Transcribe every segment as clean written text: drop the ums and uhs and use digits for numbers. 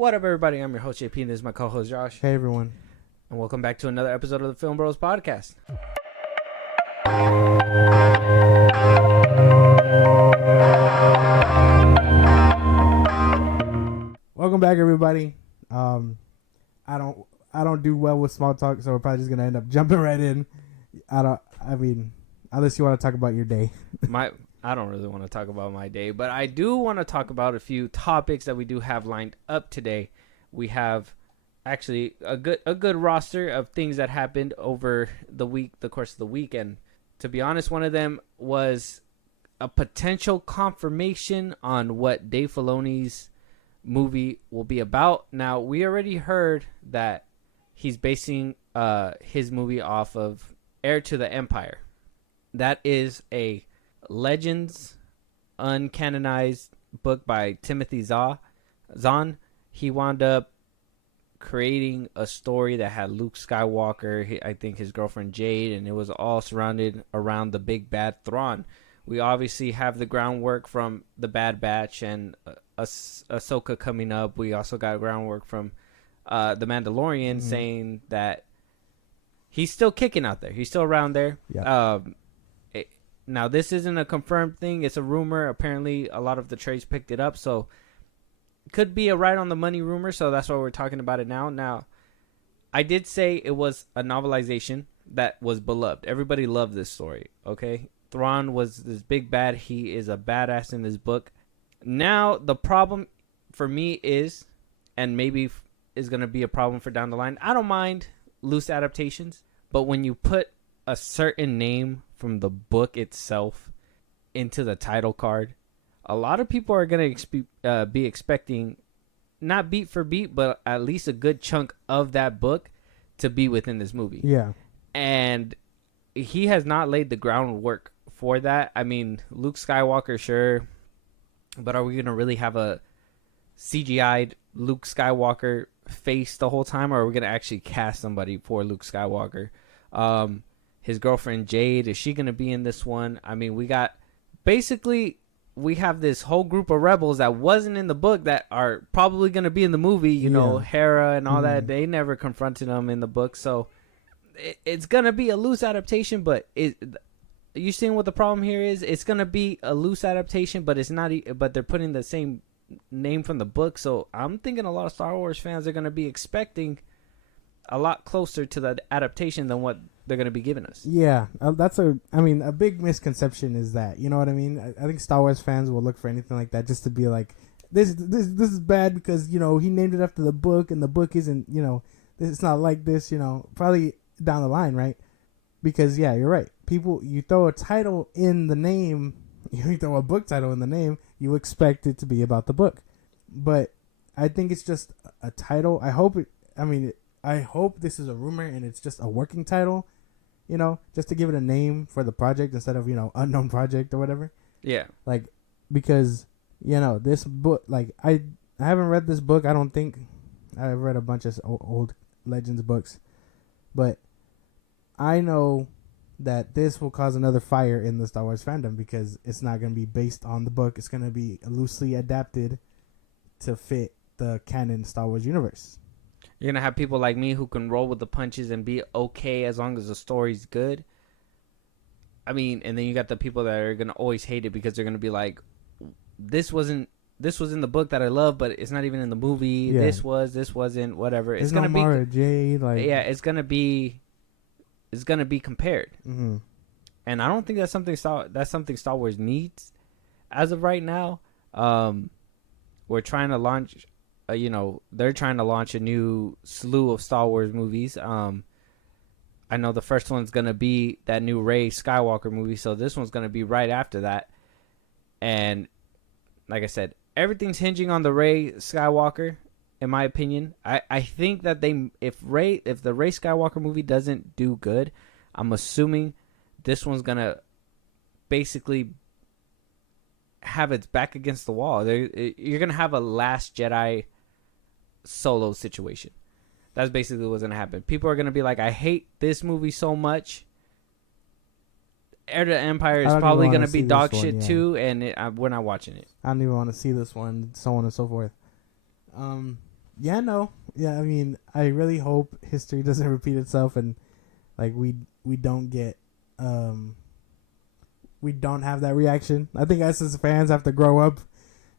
What up, everybody? I'm your host, JP, and this is my co-host, Josh. Hey, everyone. And welcome back to another episode of the FilmBros podcast. Welcome back, everybody. I don't do well with small talk, so we're probably just gonna end up jumping right in. Unless you want to talk about your day. I don't really want to talk about my day, but I do want to talk about a few topics that we do have lined up today. We have actually a good roster of things that happened over the course of the weekend. To be honest, one of them was a potential confirmation on what Dave Filoni's movie will be about. Now, we already heard that he's basing his movie off of Heir to the Empire. That is a Legends uncanonized book by Timothy Zahn. He wound up creating a story that had Luke Skywalker, I think his girlfriend Jade, and it was all surrounded around the big bad Thrawn. We obviously have the groundwork from the Bad Batch and Ahsoka coming up. We also got groundwork from the Mandalorian saying that he's still kicking out there. He's still around there. Yeah. Now, this isn't a confirmed thing. It's a rumor. Apparently, a lot of the trades picked it up. So, it could be a right-on-the-money rumor. So, that's why we're talking about it now. Now, I did say it was a novelization that was beloved. Everybody loved this story, okay? Thrawn was this big bad. He is a badass in this book. Now, the problem for me is, and maybe is going to be a problem for down the line, I don't mind loose adaptations. But when you put a certain name from the book itself into the title card, a lot of people are going to be expecting not beat for beat, but at least a good chunk of that book to be within this movie. Yeah. And he has not laid the groundwork for that. I mean, Luke Skywalker, sure, but are we going to really have a CGI'd Luke Skywalker face the whole time, or are we going to actually cast somebody for Luke Skywalker? His girlfriend Jade, is she going to be in this one? I mean, we have this whole group of rebels that wasn't in the book that are probably going to be in the movie, you know, Heir and all that. They never confronted them in the book. So it's going to be a loose adaptation, but you seeing what the problem here is? It's going to be a loose adaptation, but it's not, but they're putting the same name from the book. So I'm thinking a lot of Star Wars fans are going to be expecting a lot closer to the adaptation than what they're going to be giving us. Yeah, a big misconception is that, you know what I mean? I think Star Wars fans will look for anything like that just to be like, this is bad because, you know, he named it after the book and the book isn't, you know, it's not like this, you know, probably down the line, right? Because, yeah, you're right. You throw a title in the name, you throw a book title in the name, you expect it to be about the book. But I think it's just a title. I hope this is a rumor and it's just a working title, you know, just to give it a name for the project instead of, you know, unknown project or whatever. Yeah. Like, because, you know, this book, like, I haven't read this book. I don't think I've read a bunch of old Legends books, but I know that this will cause another fire in the Star Wars fandom because it's not going to be based on the book. It's going to be loosely adapted to fit the canon Star Wars universe. You're going to have people like me who can roll with the punches and be okay as long as the story's good. I mean, and then you got the people that are going to always hate it because they're going to be like, this was in the book that I love, but it's not even in the movie. Yeah. This wasn't, whatever. It's going to be Mara Jade, like, yeah, it's going to be compared. Mm-hmm. And I don't think that's something Star Wars needs as of right now. We're trying to launch they're trying to launch a new slew of Star Wars movies. I know the first one's going to be that new Rey Skywalker movie, so this one's going to be right after that. And like I said, everything's hinging on the Rey Skywalker, in my opinion. I think that if the Rey Skywalker movie doesn't do good, I'm assuming this one's going to basically have its back against the wall. You're going to have a Last Jedi Solo situation. That's basically what's going to happen. People are going to be like, I hate this movie so much. Heir to the Empire is probably going to be dog shit too, and we're not watching it. I don't even want to see this one, so on and so forth. Yeah, no, yeah. I mean, I really hope history doesn't repeat itself, and like we don't get we don't have that reaction. I think us as fans have to grow up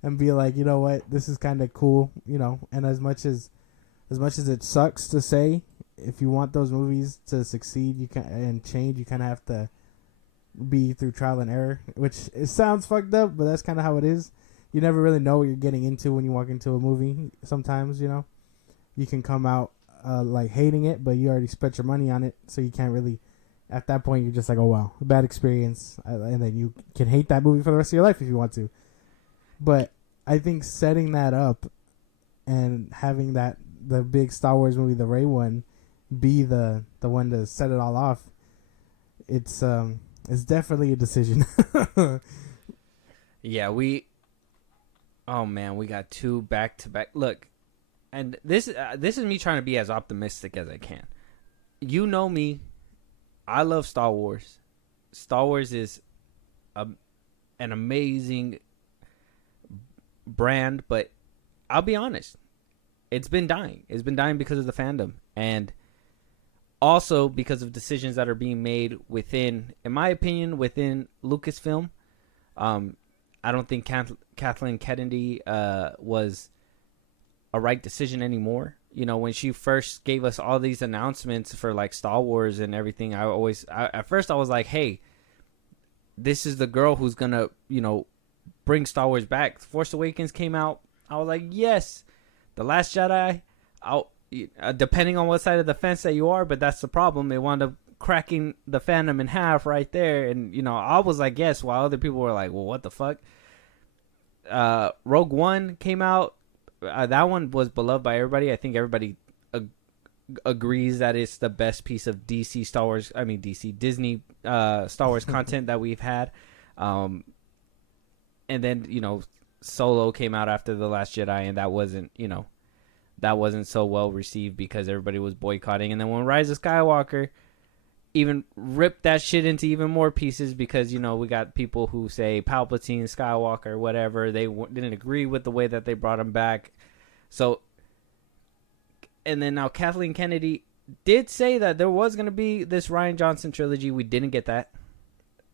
and be like, you know what, this is kind of cool, you know. And as much as it sucks to say, if you want those movies to succeed, you can and change, you kind of have to be through trial and error, which it sounds fucked up, but that's kind of how it is. You never really know what you're getting into when you walk into a movie. Sometimes, you know, you can come out like hating it, but you already spent your money on it, so you can't really. At that point, you're just like, oh wow, bad experience, and then you can hate that movie for the rest of your life if you want to. But I think setting that up and having that the big Star Wars movie, the Rey one, be the one to set it all off, it's definitely a decision. Yeah, oh man, we got 2 back to back. Look, and this is me trying to be as optimistic as I can. You know me, I love Star Wars. Star Wars is an amazing brand, but I'll be honest, it's been dying. It's been dying because of the fandom, and also because of decisions that are being made within, in my opinion, within Lucasfilm. I don't think Kathleen Kennedy was a right decision anymore. You know, when she first gave us all these announcements for like Star Wars and everything, at first I was like, hey, this is the girl who's gonna, you know, bring Star Wars back. Force Awakens came out. I was like, yes. The Last Jedi, depending on what side of the fence that you are, but that's the problem. It wound up cracking the fandom in half right there. And, you know, I was like, yes, while other people were like, well, what the fuck? Rogue One came out. That one was beloved by everybody. I think everybody agrees that it's the best piece of Disney Star Wars content that we've had. And then, you know, Solo came out after The Last Jedi, and that wasn't so well received because everybody was boycotting. And then when Rise of Skywalker even ripped that shit into even more pieces because, you know, we got people who say Palpatine, Skywalker, whatever. They didn't agree with the way that they brought him back. So, and then now Kathleen Kennedy did say that there was going to be this Rian Johnson trilogy. We didn't get that.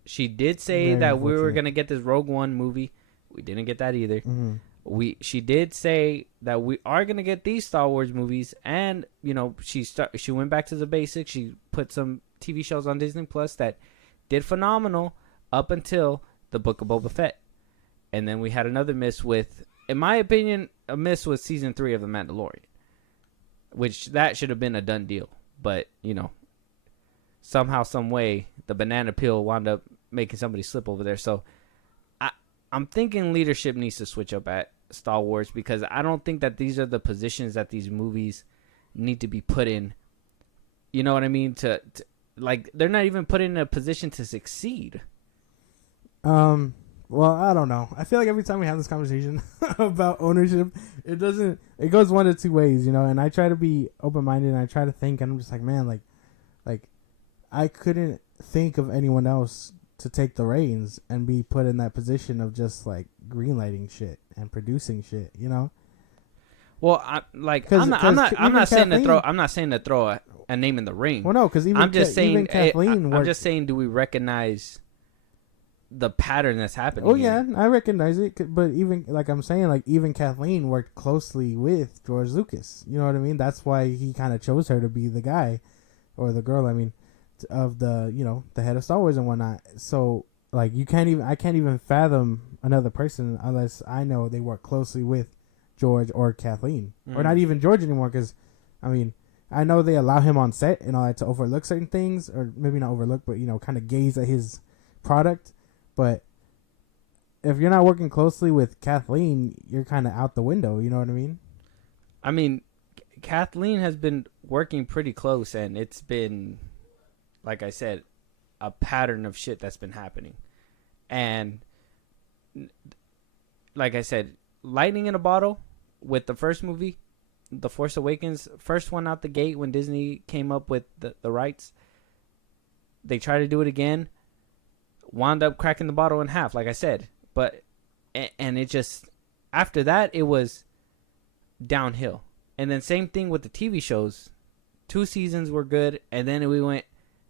She did say that we were going to get this Rogue One movie. We didn't get that either. Mm-hmm. She did say that we are going to get these Star Wars movies, and, you know, she went back to the basics. She put some TV shows on Disney Plus that did phenomenal up until the Book of Boba Fett. And then we had another miss with, in my opinion, a miss with season 3 of The Mandalorian, which that should have been a done deal. But, you know, somehow, some way, the banana peel wound up making somebody slip over there. So I'm thinking leadership needs to switch up at Star Wars, because I don't think that these are the positions that these movies need to be put in. You know what I mean? To like, they're not even put in a position to succeed. Well, I don't know. I feel like every time we have this conversation about ownership, it goes one of two ways, you know. And I try to be open-minded, and I try to think, and I'm just like, man, like I couldn't think of anyone else to take the reins and be put in that position of just like greenlighting shit and producing shit, you know. Well, I'm not saying to throw a name in the ring. Well, no, because I'm just saying, do we recognize the pattern that's happening? Oh yeah, I recognize it, but even like I'm saying, like even Kathleen worked closely with George Lucas. You know what I mean? That's why he kind of chose her to be the guy or the girl. I mean, of the, you know, the head of Star Wars and whatnot. So like I can't even fathom another person unless I know they work closely with George or Kathleen, or not even George anymore. Because I mean, I know they allow him on set and all that to overlook certain things, or maybe not overlook, but, you know, kind of gaze at his product. But if you're not working closely with Kathleen, you're kind of out the window. You know what I mean? I mean, Kathleen has been working pretty close, and it's been, like I said, a pattern of shit that's been happening. And like I said, lightning in a bottle with the first movie, The Force Awakens, first one out the gate when Disney came up with the rights. They tried to do it again, wound up cracking the bottle in half, like I said. But, and it just, after that, it was downhill. And then same thing with the TV shows. 2 seasons were good, and then we went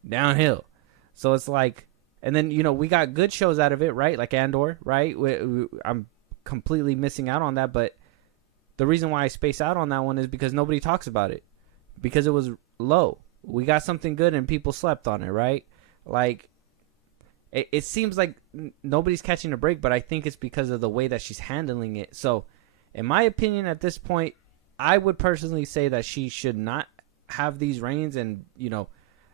downhill. So it's like, and then, you know, we got good shows out of it, right? Like Andor, right? I'm completely missing out on that, but the reason why I space out on that one is because nobody talks about it. Because it was low. We got something good and people slept on it, right? Like, it seems like nobody's catching a break, but I think it's because of the way that she's handling it. So, in my opinion, at this point, I would personally say that she should not have these reigns. And, you know,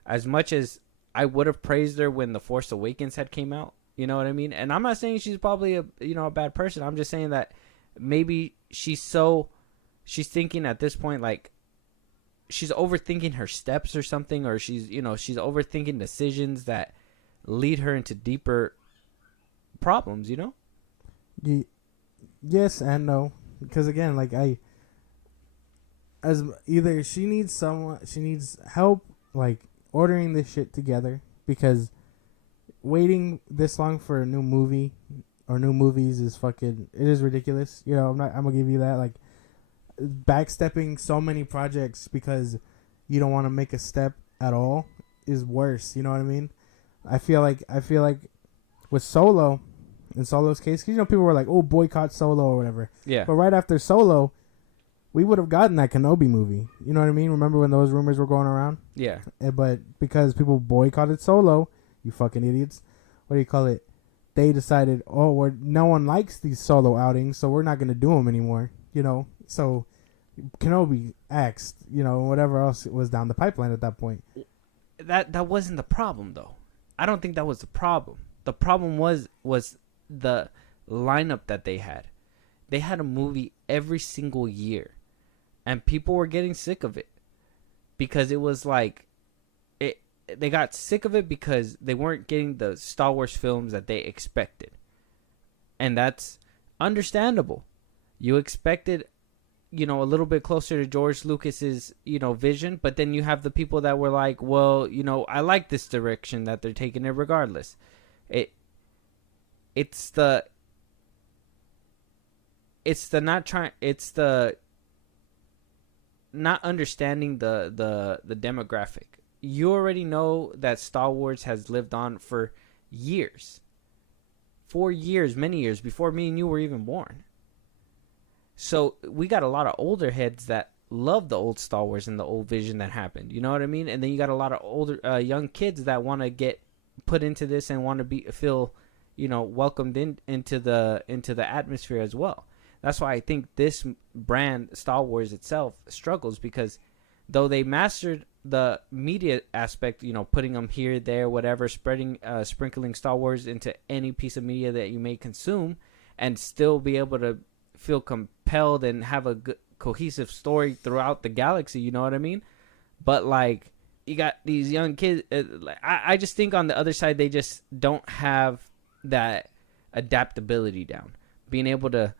as much as I would have praised her when The Force Awakens had came out, you know what I mean? And I'm not saying she's probably a bad person. I'm just saying that maybe she's thinking at this point, like, she's overthinking her steps or something, or she's overthinking decisions that lead her into deeper problems, you know? Yes and no. Because again, like, either she needs help, like, ordering this shit together, because waiting this long for a new movie or new movies is it is ridiculous. You know, I'm gonna give you that. Like, backstepping so many projects because you don't want to make a step at all is worse. You know what I mean? I feel like with Solo, in Solo's case, 'cause, you know, people were like, oh, boycott Solo or whatever. Yeah. But right after Solo, we would have gotten that Kenobi movie. You know what I mean? Remember when those rumors were going around? Yeah. But because people boycotted Solo, you fucking idiots, what do you call it? They decided, no one likes these Solo outings, so we're not going to do them anymore. You know? So Kenobi axed, you know, whatever else was down the pipeline at that point. That wasn't the problem, though. I don't think that was the problem. The problem was the lineup that they had. They had a movie every single year, and people were getting sick of it because it was like they got sick of it because they weren't getting the Star Wars films that they expected. And that's understandable. You expected, you know, a little bit closer to George Lucas's, you know, vision, but then you have the people that were like, well, you know, I like this direction that they're taking it regardless. It's the not understanding the demographic. You already know that Star Wars has lived on for years. 4 years, many years before me and you were even born. So we got a lot of older heads that love the old Star Wars and the old vision that happened. You know what I mean? And then you got a lot of older young kids that want to get put into this and want to feel, you know, welcomed into the atmosphere as well. That's why I think this brand, Star Wars itself, struggles, because though they mastered the media aspect, you know, putting them here, there, whatever, sprinkling Star Wars into any piece of media that you may consume, and still be able to feel compelled and have a good, cohesive story throughout the galaxy, you know what I mean? But, like, you got these young kids. I just think on the other side, they just don't have that adaptability down, being able to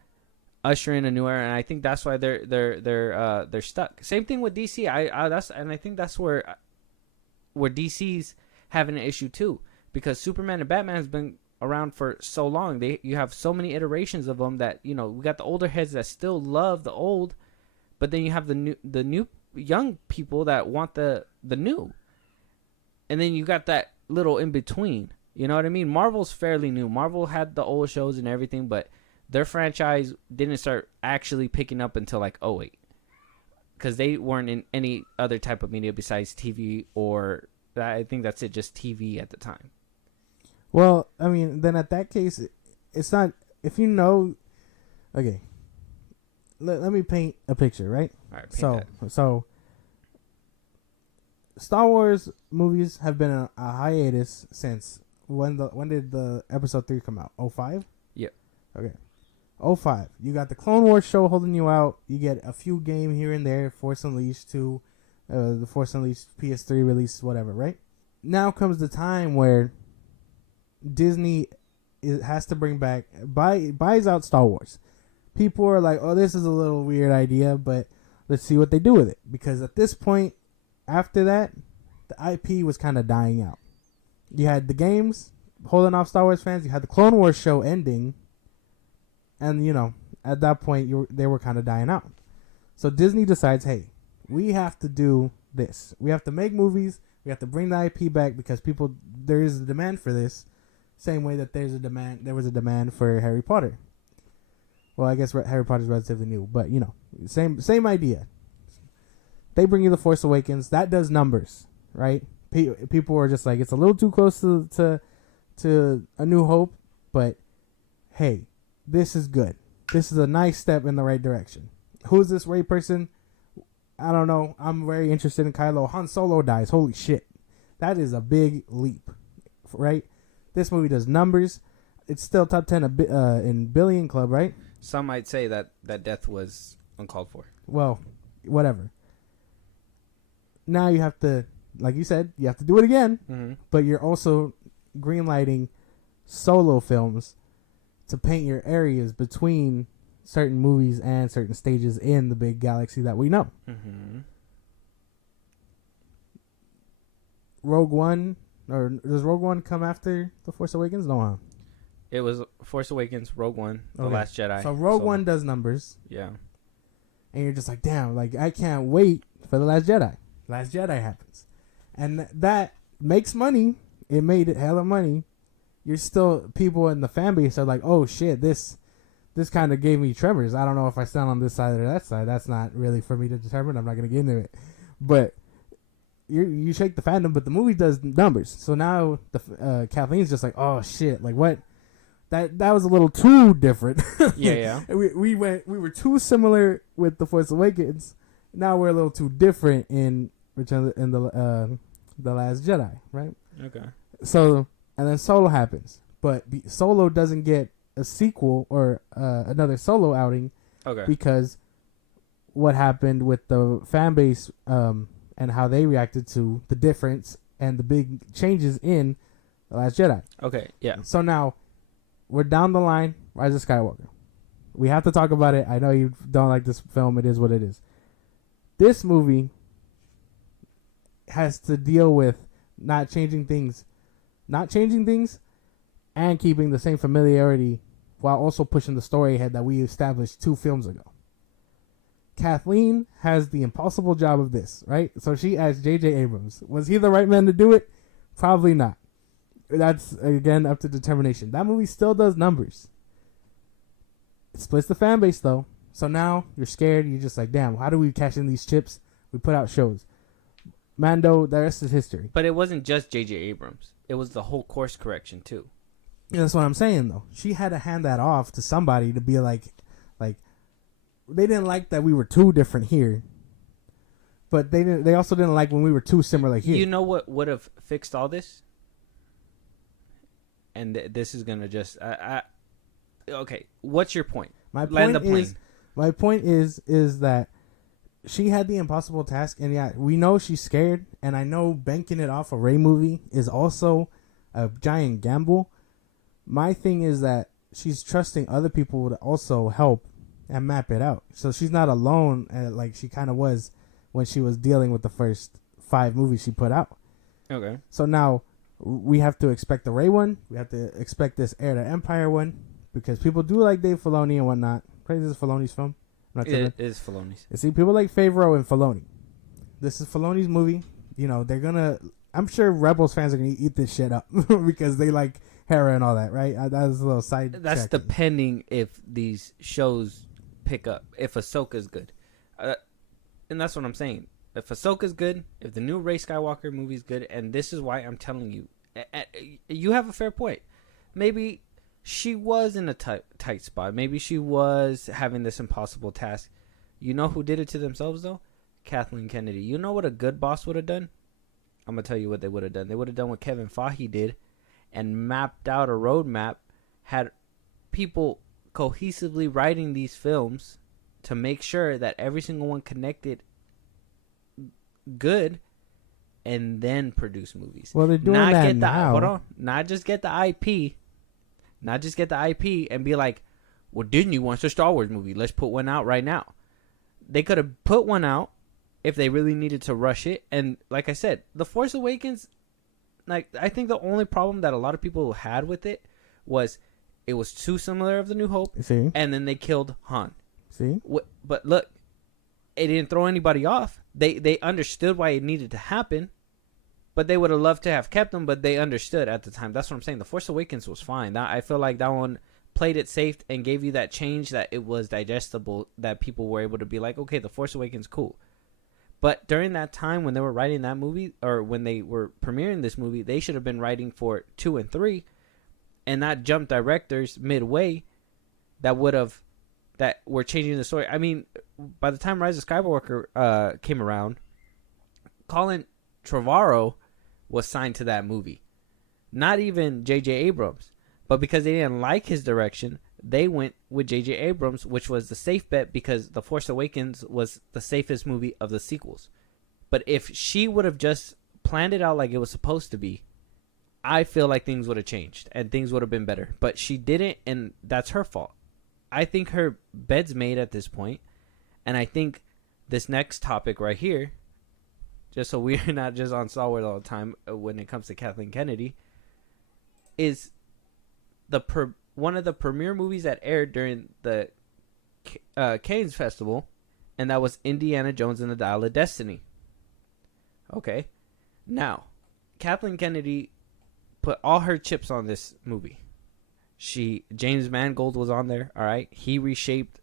usher in a new era, and I think that's why they're stuck. Same thing with DC. I think that's where DC's having an issue too, because Superman and Batman has been around for so long. You have so many iterations of them that, you know, we got the older heads that still love the old, but then you have the new young people that want the new, and then you got that little in between. You know what I mean? Marvel's fairly new. Marvel had the old shows and everything, but their franchise didn't start actually picking up until like 2008, because they weren't in any other type of media besides TV, or I think that's it, just TV at the time. Well, I mean, then at that case, it's not, if you know, okay, let me paint a picture, right? All right, so Star Wars movies have been a hiatus since when did the episode 3 come out? 05? Yeah. Okay. 05. You got the Clone Wars show holding you out. You get a few game here and there. Force Unleashed 2, the Force Unleashed PS3 release, whatever, right? Now comes the time where Disney has to buys out Star Wars. People are like, oh, this is a little weird idea, but let's see what they do with it. Because at this point, after that, the IP was kind of dying out. You had the games holding off Star Wars fans. You had the Clone Wars show ending. And, you know, at that point, they were kind of dying out. So Disney decides, hey, we have to do this. We have to make movies. We have to bring the IP back because there is a demand for this. Same way that there was a demand for Harry Potter. Well, I guess Harry Potter's relatively new, but same idea. They bring you The Force Awakens. That does numbers, right? People are just like, it's a little too close to A New Hope, but hey, this is good. This is a nice step in the right direction. Who's this Rey person? I don't know. I'm very interested in Kylo. Han Solo dies. Holy shit. That is a big leap, right? This movie does numbers. It's still top 10 in Billion Club, right? Some might say that death was uncalled for. Well, whatever. Now you have to, like you said, you have to do it again. Mm-hmm. But you're also greenlighting solo films to paint your areas between certain movies and certain stages in the big galaxy that we know. Mm-hmm. Rogue One, or does Rogue One come after The Force Awakens? No, huh? It was Force Awakens, Rogue One, The Last Jedi. So Rogue One does numbers. Yeah. And you're just like, damn, like I can't wait for The Last Jedi. Last Jedi happens. And that makes money. It made it hella money. You're still, people in the fan base are like, oh shit, this kind of gave me tremors. I don't know if I stand on this side or that side. That's not really for me to determine. I'm not going to get into it. But you shake the fandom, but the movie does numbers. So now Kathleen's just like, oh shit, like what? That was a little too different. Yeah. we were too similar with The Force Awakens. Now we're a little too different in the Last Jedi, right? Okay. So, and then Solo happens, but Solo doesn't get a sequel or another Solo outing. Okay. Because what happened with the fan base and how they reacted to the difference and the big changes in The Last Jedi. Okay. Yeah. So now we're down the line. Rise of Skywalker. We have to talk about it. I know you don't like this film. It is what it is. This movie has to deal with not changing things, and keeping the same familiarity while also pushing the story ahead that we established 2 films ago. Kathleen has the impossible job of this, right? So she asked J.J. Abrams. Was he the right man to do it? Probably not. That's, again, up to determination. That movie still does numbers. It splits the fan base, though. So now you're scared. You're just like, damn, how do we cash in these chips? We put out shows. Mando, the rest is history. But it wasn't just J.J. Abrams. It was the whole course correction, too. Yeah, that's what I'm saying, though. She had to hand that off to somebody to be like, they didn't like that we were too different here. But they also didn't like when we were too similar here. You know what would have fixed all this? And this is going to just... okay, what's your point? My point is that she had the impossible task, and yeah, we know she's scared, and I know banking it off a Rey movie is also a giant gamble. My thing is that she's trusting other people to also help and map it out. So she's not alone, like she kind of was when she was dealing with the first 5 movies she put out. Okay. So now we have to expect the Rey one. We have to expect this Heir to Empire one, because people do like Dave Filoni and whatnot. Crazy, this is Filoni's film. It is Filoni's. You see, people like Favreau and Filoni. This is Filoni's movie. You know, they're gonna... I'm sure Rebels fans are gonna eat this shit up because they like Hera and all that, right? That's a little side. That's checking. Depending if these shows pick up. If Ahsoka's good, and that's what I'm saying. If Ahsoka's good, if the new Rey Skywalker movie's good, and this is why I'm telling you, you have a fair point. Maybe she was in a tight spot. Maybe she was having this impossible task. You know who did it to themselves, though? Kathleen Kennedy. You know what a good boss would have done? I'm going to tell you what they would have done. They would have done what Kevin Feige did and mapped out a roadmap, had people cohesively writing these films to make sure that every single one connected good, and then produce movies. Well, they're doing that now. Hold on. Not just get the IP. Not just get the IP and be like, well, Disney wants a Star Wars movie. Let's put one out right now. They could have put one out if they really needed to rush it. And like I said, The Force Awakens, like I think the only problem that a lot of people had with it was it was too similar of The New Hope. See? And then they killed Han. See? But look, it didn't throw anybody off. They understood why it needed to happen, but they would have loved to have kept them, but they understood at the time. That's what I'm saying. The Force Awakens was fine. I feel like that one played it safe and gave you that change that it was digestible, that people were able to be like, okay, The Force Awakens, cool. But during that time when they were writing that movie, or when they were premiering this movie, they should have been writing for 2 and 3 and not jump directors midway that were changing the story. I mean, by the time Rise of Skywalker came around, Colin Trevorrow was signed to that movie. Not even J.J. Abrams. But because they didn't like his direction, they went with J.J. Abrams, which was the safe bet because The Force Awakens was the safest movie of the sequels. But if she would have just planned it out like it was supposed to be, I feel like things would have changed and things would have been better. But she didn't, and that's her fault. I think her bed's made at this point, and I think this next topic right here, just so we're not just on Star Wars all the time when it comes to Kathleen Kennedy, is one of the premiere movies that aired during the Cannes Festival, and that was Indiana Jones and the Dial of Destiny. Okay. Now, Kathleen Kennedy put all her chips on this movie. James Mangold was on there, all right? He reshaped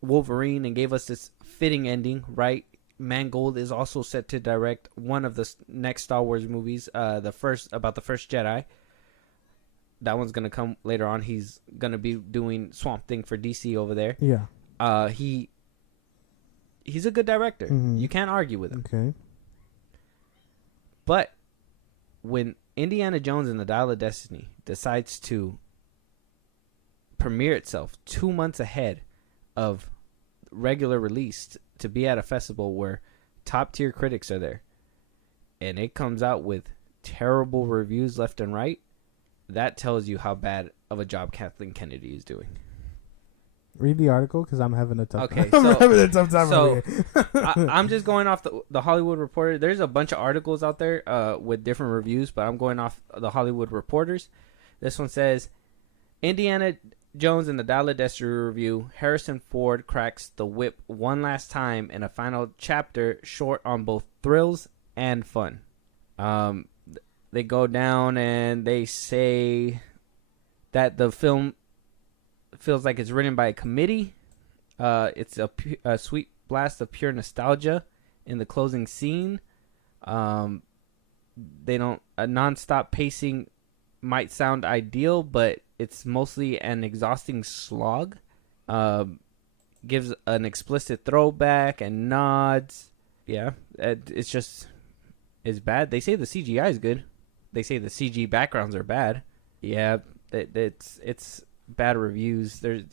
Wolverine and gave us this fitting ending, right? Mangold is also set to direct one of the next Star Wars movies, about the first Jedi. That one's gonna come later on. He's gonna be doing Swamp Thing for DC over there. Yeah. He's a good director. Mm-hmm. You can't argue with him. Okay. But when Indiana Jones and the Dial of Destiny decides to premiere itself 2 months ahead of regular release to be at a festival where top tier critics are there, and it comes out with terrible reviews left and right, that tells you how bad of a job Kathleen Kennedy is doing. Read the article because I'm having a tough. Okay, I'm having a tough time. So I'm just going off the Hollywood Reporter. There's a bunch of articles out there with different reviews, but I'm going off the Hollywood Reporters. This one says, Indiana Jones and the Dial of Destiny review. Harrison Ford cracks the whip one last time in a final chapter, short on both thrills and fun. They go down and they say that the film feels like it's written by a committee. It's a sweet blast of pure nostalgia in the closing scene. A non-stop pacing might sound ideal, but it's mostly an exhausting slog. Gives an explicit throwback and nods. Yeah, it's bad. They say the CGI is good. They say the CG backgrounds are bad. Yeah, it's bad reviews. There's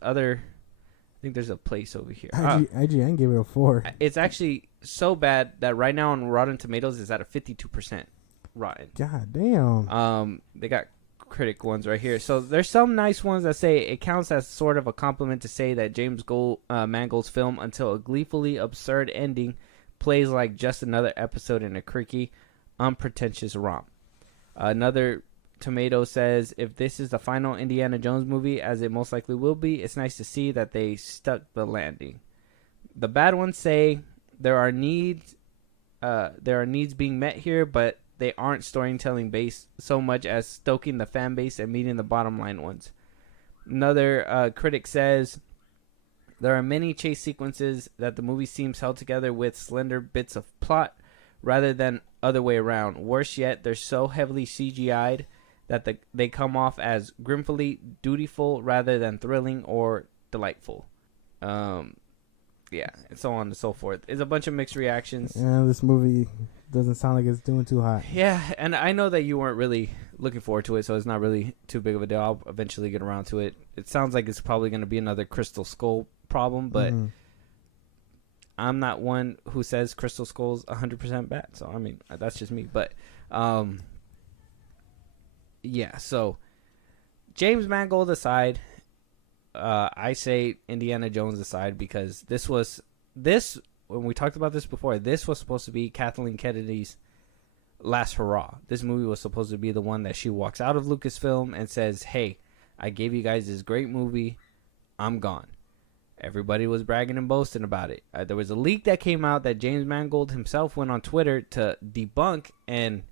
other. I think there's a place over here. IGN gave it a 4. It's actually so bad that right now on Rotten Tomatoes is at a 52% rotten. God damn. They got critic ones right here. So there's some nice ones that say it counts as sort of a compliment to say that James Mangold's film, until a gleefully absurd ending, plays like just another episode in a creaky, unpretentious romp. Another tomato says, if this is the final Indiana Jones movie, as it most likely will be, it's nice to see that they stuck the landing. The bad ones say there are needs being met here, but they aren't storytelling based so much as stoking the fan base and meeting the bottom line ones. Another critic says there are many chase sequences that the movie seems held together with slender bits of plot rather than other way around. Worse yet, they're so heavily CGI'd that they come off as grimfully dutiful rather than thrilling or delightful. Yeah, and so on and so forth. It's a bunch of mixed reactions. Yeah, this movie doesn't sound like it's doing too hot. Yeah, and I know that you weren't really looking forward to it, so it's not really too big of a deal. I'll eventually get around to it. It sounds like it's probably going to be another Crystal Skull problem, but I'm not one who says Crystal Skull's 100% bad. So, I mean, that's just me. But, yeah, so James Mangold aside, I say Indiana Jones aside, because when we talked about this before, this was supposed to be Kathleen Kennedy's last hurrah. This movie was supposed to be the one that she walks out of Lucasfilm and says, hey, I gave you guys this great movie. I'm gone. Everybody was bragging and boasting about it. There was a leak that came out that James Mangold himself went on Twitter to debunk and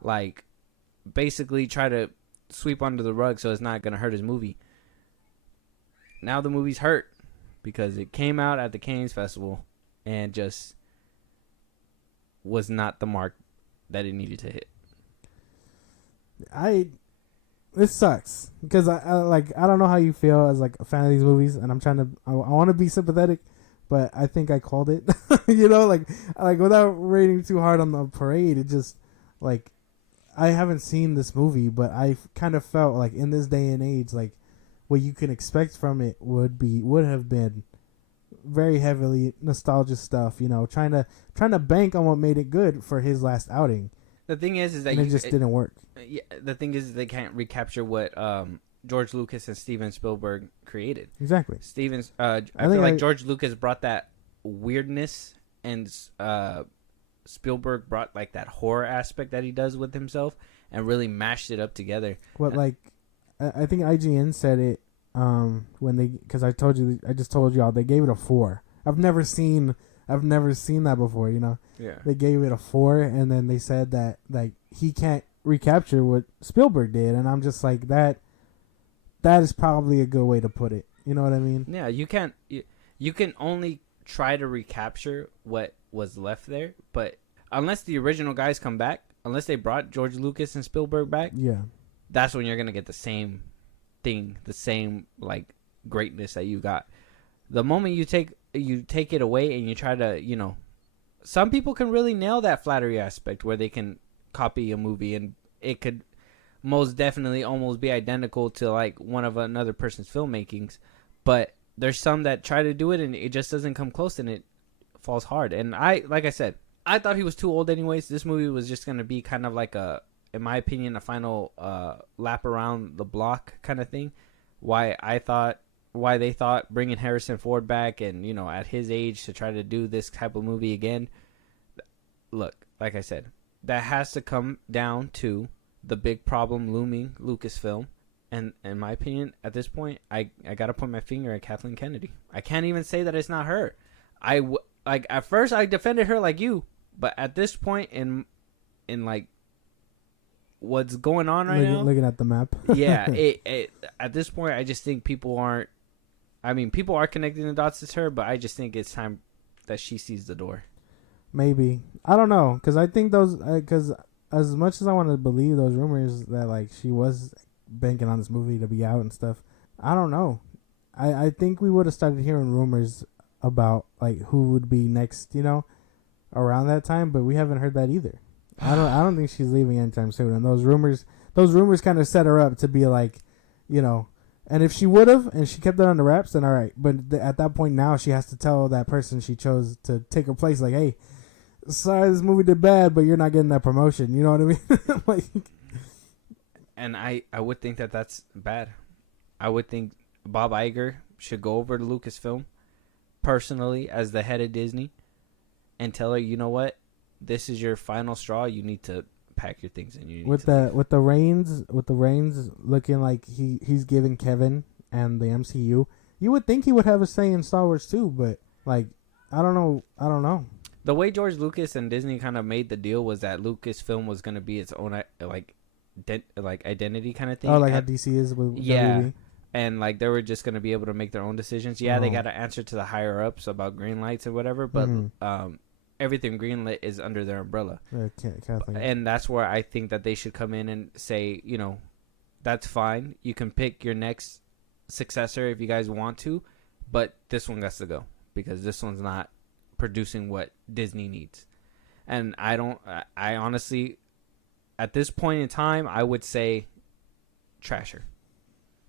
like basically try to sweep under the rug so it's not going to hurt his movie. Now the movie's hurt because it came out at the Cannes Festival and just was not the mark that it needed to hit. This sucks because I don't know how you feel as like a fan of these movies, and I want to be sympathetic, but I think I called it. You know, like without rating too hard on the parade, it just like I haven't seen this movie, but I kind of felt like in this day and age, like what you can expect from it would have been very heavily nostalgia stuff. You know, trying to bank on what made it good for his last outing. The thing is that it just didn't work. Yeah, the thing is they can't recapture what George Lucas and Steven Spielberg created. Exactly. I feel like George Lucas brought that weirdness, and Spielberg brought like that horror aspect that he does with himself, and really mashed it up together. What I think IGN said it because I just told y'all they gave it a 4. I've never seen that before. You know. Yeah. They gave it a 4, and then they said that like he can't recapture what Spielberg did, and I'm just like that is probably a good way to put it. You know what I mean? Yeah, you can't. You can only try to recapture what was left there, but unless the original guys come back, unless they brought George Lucas and Spielberg back, yeah, that's when you're gonna get the same thing, the same like greatness that you got. The moment you take it away and you try to, you know, some people can really nail that flattery aspect where they can copy a movie and it could most definitely almost be identical to like one of another person's filmmakings, but there's some that try to do it and it just doesn't come close and it falls hard. And like I said, I thought he was too old anyways. This movie was just going to be kind of like in my opinion, a final lap around the block kind of thing. Why they thought bringing Harrison Ford back and, you know, at his age to try to do this type of movie again. Look, like I said, that has to come down to the big problem looming Lucasfilm. And in my opinion, at this point, I got to point my finger at Kathleen Kennedy. I can't even say that it's not her. Like at first I defended her like you, but at this point in like what's going on right now, looking at the map. Yeah, at this point I just think people are connecting the dots to her, but I just think it's time that she sees the door. Maybe. I don't know, because I think because as much as I want to believe those rumors that like she was banking on this movie to be out and stuff, I don't know. I think we would have started hearing rumors about like who would be next, you know, around that time, but we haven't heard that either. I don't think she's leaving anytime soon, and those rumors kind of set her up to be like, you know. And if she would have, and she kept it under wraps, then all right. But at that point now, she has to tell that person she chose to take her place, like, hey, sorry, this movie did bad, but you're not getting that promotion. You know what I mean? Like, and I would think that that's bad. I would think Bob Iger should go over to Lucasfilm personally as the head of Disney and tell her, you know what, this is your final straw. You need to pack your things and you need with the reins looking like he's giving Kevin and the MCU. You would think he would have a say in Star Wars too, but like I don't know. The way George Lucas and Disney kind of made the deal was that Lucasfilm was going to be its own like identity kind of thing. Oh, like how DC is with WB. And like they were just going to be able to make their own decisions. Yeah, they got to answer to the higher ups about green lights and whatever, but everything greenlit is under their umbrella. And that's where I think that they should come in and say, you know, that's fine. You can pick your next successor if you guys want to, but this one has to go because this one's not producing what Disney needs. And I honestly, at this point in time, I would say trash her.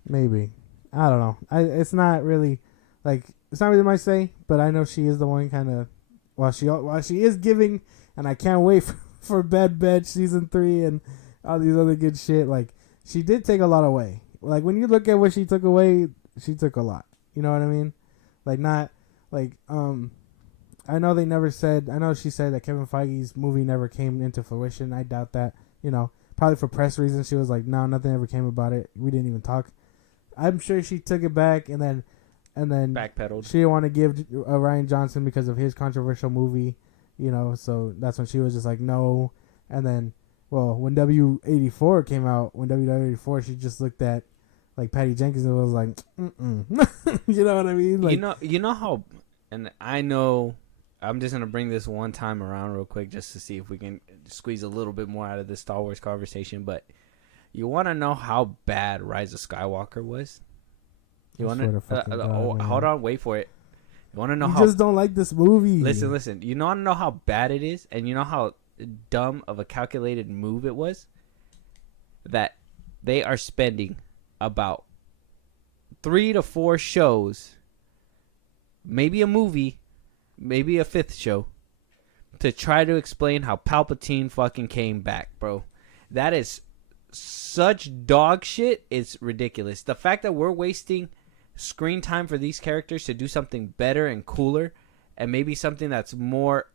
Maybe. I don't know. It's not really my say, but I know she is the one kind of, while she is giving, and I can't wait for Bad Batch season 3 and all these other good shit. Like, she did take a lot away. Like, when you look at what she took away, she took a lot. You know what I mean? Like, not like I know she said that Kevin Feige's movie never came into fruition. I doubt that. You know, probably for press reasons. She was like, no, nothing ever came about it. We didn't even talk. I'm sure she took it back, and then and then backpedaled. she didn't want to give Ryan Johnson because of his controversial movie, you know. So that's when she was just like, no. And then, well, when W84 came out, when WW84, she just looked at like Patty Jenkins and was like, mm-mm. You know what I mean? Like, you know how, and I know, I'm just gonna bring this one time around real quick just to see if we can squeeze a little bit more out of this Star Wars conversation. But you want to know how bad Rise of Skywalker was? You want to? Hold on, wait for it. You want to know how? You just don't like this movie. Listen. You want to know how bad it is, and you know how dumb of a calculated move it was. That they are spending about 3 to 4 shows, maybe a movie, maybe a 5th show, to try to explain how Palpatine fucking came back, bro. That is such dog shit. It's ridiculous. The fact that we're wasting screen time for these characters to do something better and cooler, and maybe something that's more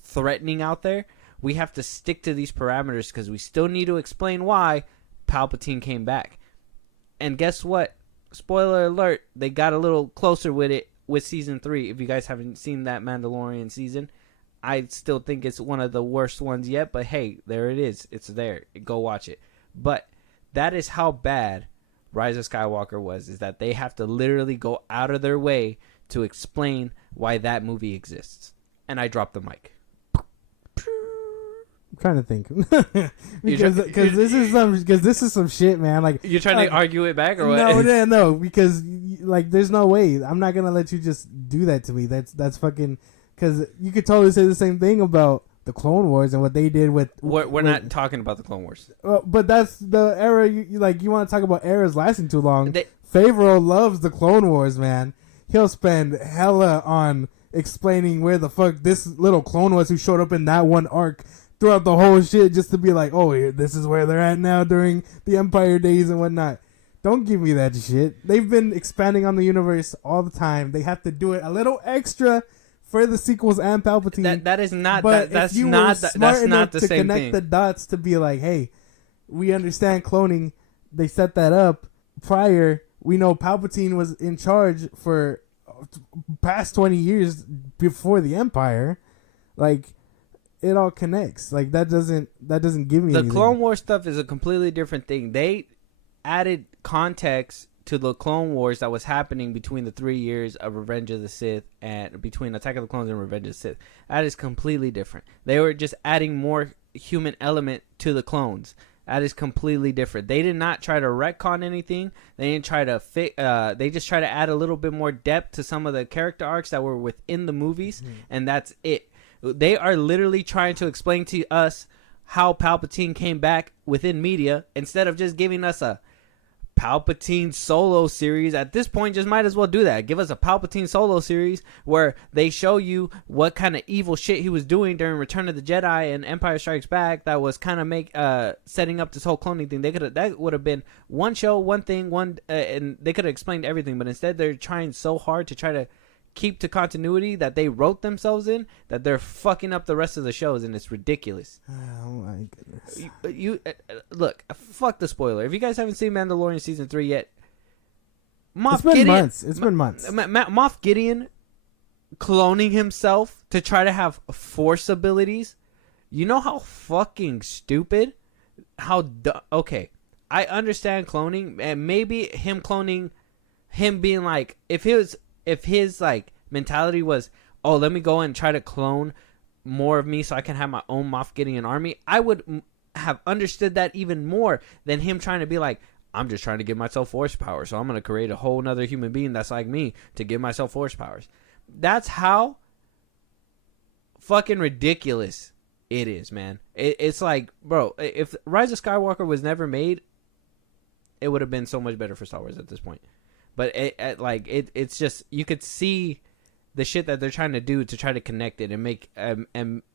threatening out there, we have to stick to these parameters because we still need to explain why Palpatine came back. And guess what? Spoiler alert, they got a little closer with it with season 3. If you guys haven't seen that Mandalorian season, I still think it's one of the worst ones yet, but hey, there it is. It's there. Go watch it. But that is how bad Rise of Skywalker was, is that they have to literally go out of their way to explain why that movie exists. And I dropped the mic. I'm trying to think. because this is some shit, man. Like, you're trying to argue it back or what? No, because like there's no way. I'm not gonna let you just do that to me. That's fucking, because you could totally say the same thing about the Clone Wars and what they did with. We're not talking about the Clone Wars. But that's the era. You want to talk about eras lasting too long. Favreau loves the Clone Wars, man. He'll spend hella on explaining where the fuck this little clone was who showed up in that one arc throughout the whole shit, just to be like, oh, this is where they're at now during the Empire days and whatnot. Don't give me that shit. They've been expanding on the universe all the time. They have to do it a little extra for the sequels and Palpatine. That is not. But That's if you not. Were smart That's enough not the to same connect thing. the dots to be like, hey, we understand cloning. They set that up prior. We know Palpatine was in charge for past 20 years before the Empire. Like, it all connects. Like, that doesn't give me anything. The Clone Wars stuff is a completely different thing. They added context to the Clone Wars that was happening between the 3 years of Revenge of the Sith and between Attack of the Clones and Revenge of the Sith. That is completely different. They were just adding more human element to the clones. That is completely different. They did not try to retcon anything. They didn't try to they just try to add a little bit more depth to some of the character arcs that were within the movies, and that's it. They are literally trying to explain to us how Palpatine came back within media instead of just giving us a Palpatine solo series. At this point, just might as well do that. Give us a Palpatine solo series where they show you what kind of evil shit he was doing during Return of the Jedi and Empire Strikes Back. That was kind of setting up this whole cloning thing. That would have been one show, one thing, and they could have explained everything. But instead, they're trying so hard to try to keep to continuity that they wrote themselves in, that they're fucking up the rest of the shows, and it's ridiculous. Oh my goodness. You look, fuck the spoiler. If you guys haven't seen Mandalorian season 3 yet, It's been months. Moff Gideon cloning himself to try to have force abilities. You know how fucking stupid? Okay, I understand cloning, and maybe him cloning, him being like, if his like mentality was, oh, let me go and try to clone more of me so I can have my own Moff Gideon army, I would have understood that even more than him trying to be like, I'm just trying to give myself force power, so I'm going to create a whole nother human being that's like me to give myself force powers. That's how fucking ridiculous it is, man. It's like, bro, if Rise of Skywalker was never made, it would have been so much better for Star Wars at this point. But it's just, you could see the shit that they're trying to do to try to connect it and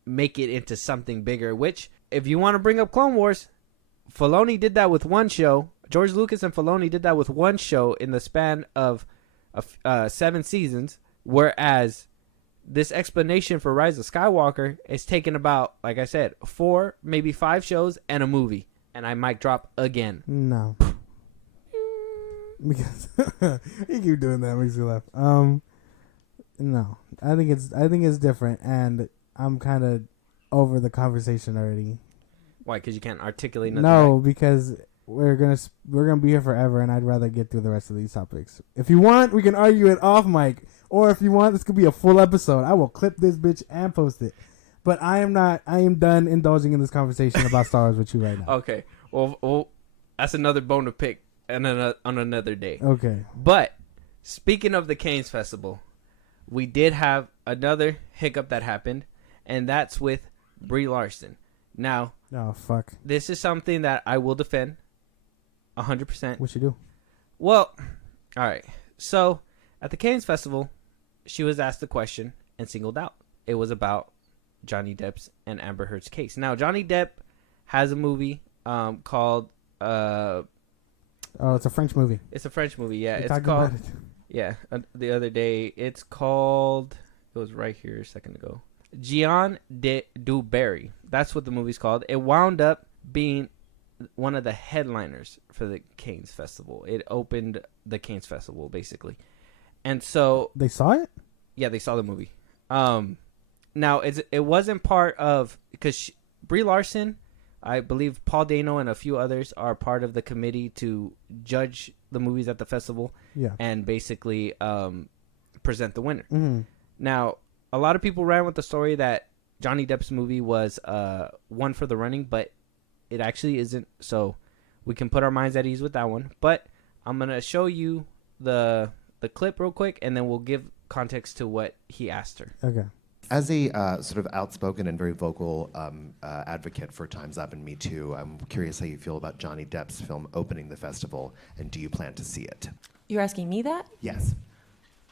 make it into something bigger. Which, if you want to bring up Clone Wars, Filoni did that with one show. George Lucas and Filoni did that with one show in the span of 7 seasons. Whereas this explanation for Rise of Skywalker is taken about, like I said, 4, maybe 5 shows and a movie. And I mic drop again. No. Because you keep doing that, makes me laugh. No, I think it's different, and I'm kind of over the conversation already. Why? Because you can't articulate nothing. No, right? because we're gonna be here forever, and I'd rather get through the rest of these topics. If you want, we can argue it off mic, or if you want, this could be a full episode. I will clip this bitch and post it. But I am done indulging in this conversation about Star Wars with you right now. Okay. Well, that's another bone to pick on another day. Okay. But speaking of the Cannes Festival, we did have another hiccup that happened, and that's with Brie Larson. Now, oh fuck, this is something that I will defend 100%. what you do? Well, all right. So at the Cannes Festival, she was asked the question and singled out. It was about Johnny Depp's and Amber Heard's case. Now, Johnny Depp has a movie called Oh, it's a French movie. it's a French movie. Yeah, We it's talked called about it. yeah. The other day, it's called. It was right here a second ago. Gian de Dubarry. That's what the movie's called. It wound up being one of the headliners for the Cannes Festival. It opened the Cannes Festival basically, and so They saw it. yeah, they saw the movie. Now it wasn't part of because Brie Larson, I believe Paul Dano and a few others are part of the committee to judge the movies at the festival. Yeah. And basically present the winner. Mm-hmm. Now, a lot of people ran with the story that Johnny Depp's movie was one for the running, but it actually isn't. So we can put our minds at ease with that one. But I'm gonna show you the clip real quick, and then we'll give context to what he asked her. Okay. As a sort of outspoken and very vocal advocate for Time's Up and Me Too, I'm curious how you feel about Johnny Depp's film opening the festival, and do you plan to see it? You're asking me that? Yes.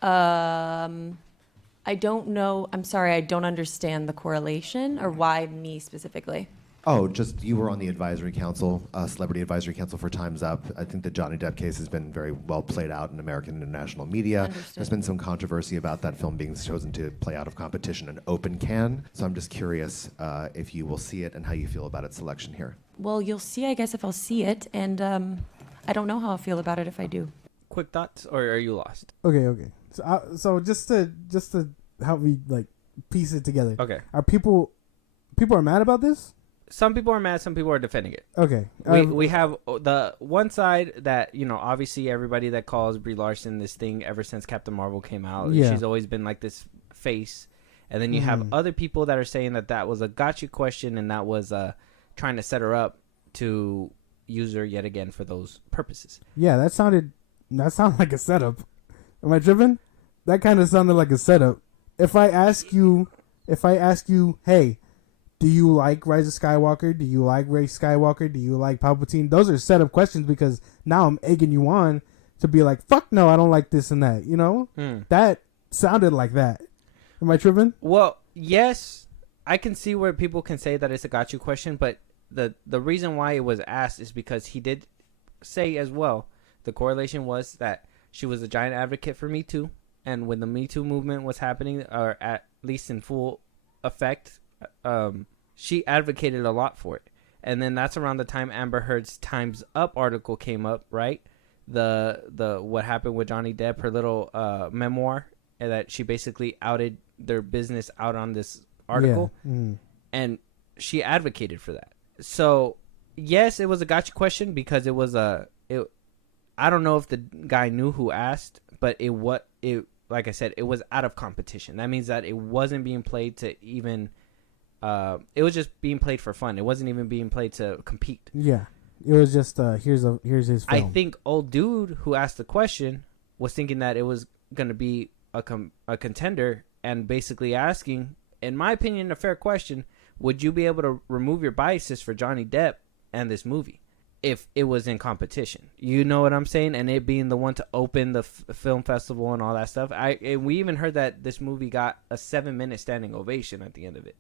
I don't know. I'm sorry, I don't understand the correlation or why me specifically. Oh, just you were on the advisory council, Celebrity Advisory Council for Time's Up. I think the Johnny Depp case has been very well played out in American and international media. Understood. There's been some controversy about that film being chosen to play out of competition in open can. So I'm just curious if you will see it and how you feel about its selection here. Well, you'll see, I guess, if I'll see it, and I don't know how I'll feel about it if I do. Quick thoughts, or are you lost? Okay. So just to help me like piece it together. Okay. Are people are mad about this? Some people are mad. Some people are defending it. Okay. We have the one side that, you know, obviously everybody that calls Brie Larson this thing ever since Captain Marvel came out. Yeah. She's always been like this face. And then you have other people that are saying that was a gotcha question and that was trying to set her up to use her yet again for those purposes. Yeah, that sounded like a setup. Am I tripping? That kind of sounded like a setup. If I ask you, hey, do you like Rise of Skywalker? Do you like Rey Skywalker? Do you like Palpatine? Those are setup questions because now I'm egging you on to be like, fuck no, I don't like this and that. You know? That sounded like that. Am I tripping? Well, yes, I can see where people can say that it's a gotcha question, but the reason why it was asked is because he did say as well, the correlation was that she was a giant advocate for Me Too, and when the Me Too movement was happening, or at least in full effect, she advocated a lot for it. And then that's around the time Amber Heard's Time's Up article came up, right? The what happened with Johnny Depp, her little memoir, and that she basically outed their business out on this article. Yeah. And she advocated for that. So yes, it was a gotcha question because it was I don't know if the guy knew who asked, but like I said, it was out of competition. That means that it wasn't being played to even it was just being played for fun. It wasn't even being played to compete. Yeah. It was just here's his film. I think old dude who asked the question was thinking that it was going to be a contender and basically asking, in my opinion, a fair question, would you be able to remove your biases for Johnny Depp and this movie if it was in competition? You know what I'm saying? And it being the one to open the film festival and all that stuff. And we even heard that this movie got a 7-minute standing ovation at the end of it.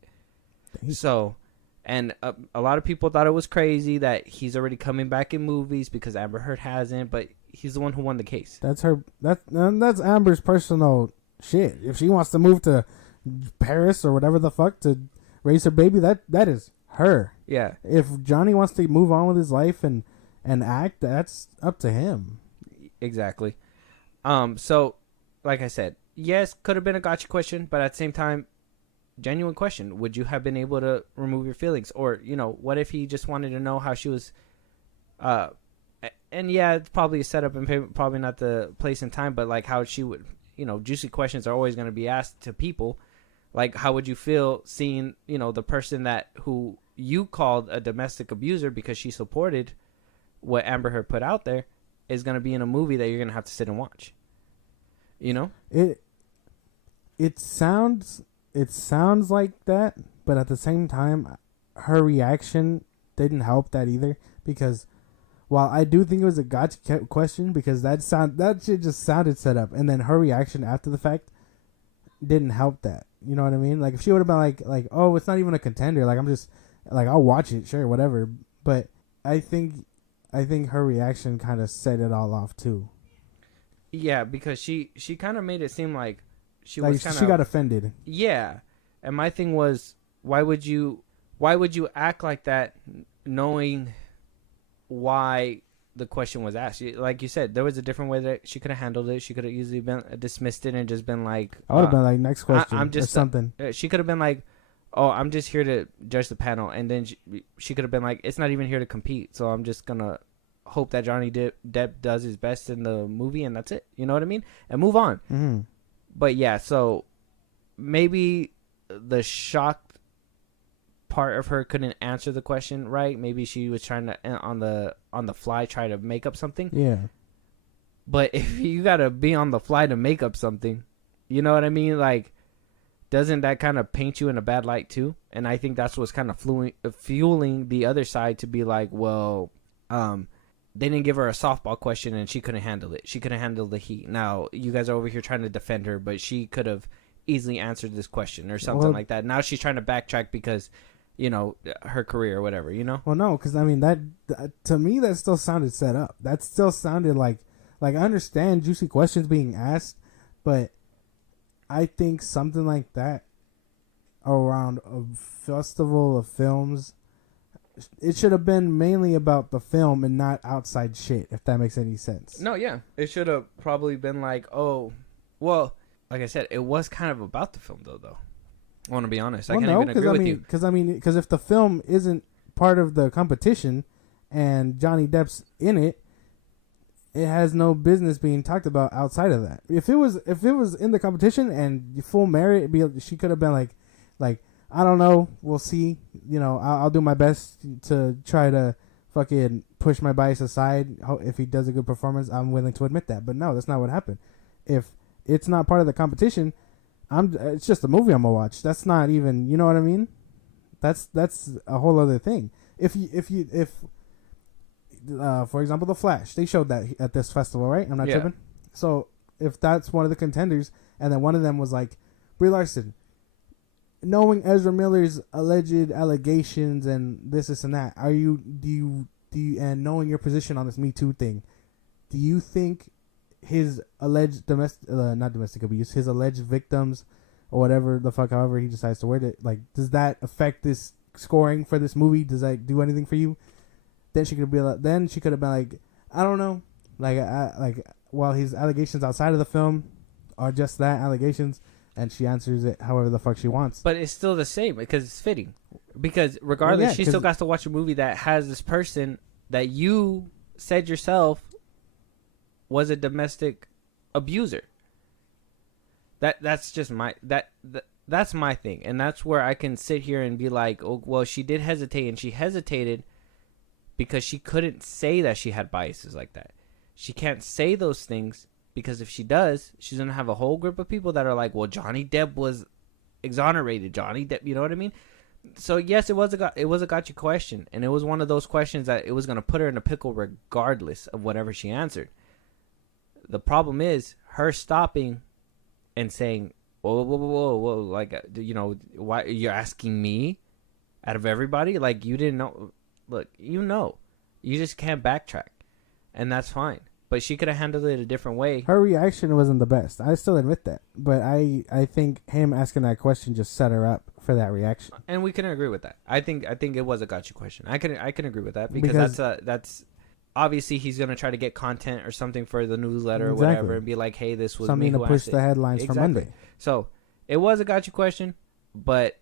So, and a lot of people thought it was crazy that he's already coming back in movies because Amber Heard hasn't, but he's the one who won the case. That's that's Amber's personal shit. If she wants to move to Paris or whatever the fuck to raise her baby, that is her. Yeah. If Johnny wants to move on with his life and act, that's up to him. Exactly. So, like I said, yes, could have been a gotcha question, but at the same time, genuine question. Would you have been able to remove your feelings? Or, what if he just wanted to know how she was, and yeah, it's probably a setup and probably not the place and time, but like how she would, juicy questions are always going to be asked to people. Like, how would you feel seeing, the person who you called a domestic abuser because she supported what Amber Heard put out there is going to be in a movie that you're going to have to sit and watch? It sounds like that, but at the same time, her reaction didn't help that either, because while I do think it was a gotcha question, because that shit just sounded set up, and then her reaction after the fact didn't help that. You know what I mean? Like, if she would have been like, oh, it's not even a contender. Like, I'm just like, I'll watch it, sure, whatever. But I think her reaction kind of set it all off too. Yeah, because she kind of made it seem like she got offended. Yeah, and my thing was, why would you act like that, knowing why the question was asked? Like you said, there was a different way that she could have handled it. She could have easily been dismissed it and just been like, I would have been like, next question. I'm just or something. She could have been like, oh, I'm just here to judge the panel, and then she could have been like, it's not even here to compete, so I'm just gonna hope that Johnny Depp does his best in the movie, and that's it. You know what I mean? And move on. Mm-hmm. But yeah, so maybe the shocked part of her couldn't answer the question right. Maybe she was trying to on the fly try to make up something. Yeah. But if you gotta be on the fly to make up something, you know what I mean? Like, doesn't that kind of paint you in a bad light too? And I think that's what's kind of fueling the other side to be like, well, they didn't give her a softball question and she couldn't handle it. She couldn't handle the heat. Now, you guys are over here trying to defend her, but she could have easily answered this question or something like that. Now she's trying to backtrack because, her career or whatever, Well, no, because, I mean, that to me, that still sounded set up. That still sounded like I understand juicy questions being asked, but I think something like that around a festival of films, it should have been mainly about the film and not outside shit, if that makes any sense. No, yeah. It should have probably been like, oh, well, like I said, it was kind of about the film, though. I want to be honest. I can't even agree with you. Because if the film isn't part of the competition and Johnny Depp's in it, it has no business being talked about outside of that. If it was in the competition and full merit, she could have been like, I don't know, we'll see. I'll do my best to try to fucking push my bias aside. If he does a good performance, I'm willing to admit that. But no, that's not what happened. If it's not part of the competition, it's just a movie I'm gonna watch. That's not even, you know what I mean? That's a whole other thing. If for example, The Flash, they showed that at this festival, right? I'm not tripping. So if that's one of the contenders, and then one of them was like, Brie Larson, knowing Ezra Miller's alleged allegations and this and that, do you and knowing your position on this Me Too thing, do you think his alleged not domestic abuse, his alleged victims or whatever the fuck, however he decides to word it, like, does that affect this scoring for this movie? Does that do anything for you? Then she could have been like, I don't know, while his allegations outside of the film are just that, allegations, and she answers it however the fuck she wants. But it's still the same because it's fitting. Because regardless, she still got to watch a movie that has this person that you said yourself was a domestic abuser. That's just that's my thing, and that's where I can sit here and be like, oh, well, she did hesitate, and she hesitated because she couldn't say that she had biases like that. She can't say those things because if she does, she's gonna have a whole group of people that are like, well, Johnny Depp was exonerated. Johnny Depp, you know what I mean? So yes, it was a gotcha question, and it was one of those questions that it was gonna put her in a pickle regardless of whatever she answered. The problem is her stopping and saying, whoa, like, why you're asking me out of everybody? Like, you didn't know. Look, you just can't backtrack, and that's fine. But she could have handled it a different way. Her reaction wasn't the best. I still admit that. But I think him asking that question just set her up for that reaction. And we can agree with that. I think it was a gotcha question. I can agree with that because obviously he's gonna try to get content or something for the newsletter or Exactly. whatever, and be like, "Hey, this was me Something to who push asked it." the headlines for Exactly. Monday. So it was a gotcha question, but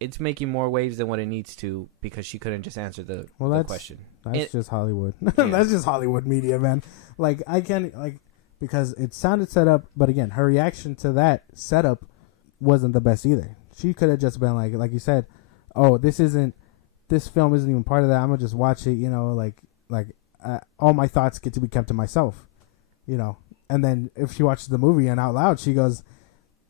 it's making more waves than what it needs to because she couldn't just answer the question. That's just Hollywood. Yeah. That's just Hollywood media, man. Like, I can't, like, because it sounded set up, but again, her reaction to that setup wasn't the best either. She could have just been like you said, oh, this film isn't even part of that. I'm gonna just watch it, all my thoughts get to be kept to myself, And then if she watches the movie and out loud, she goes,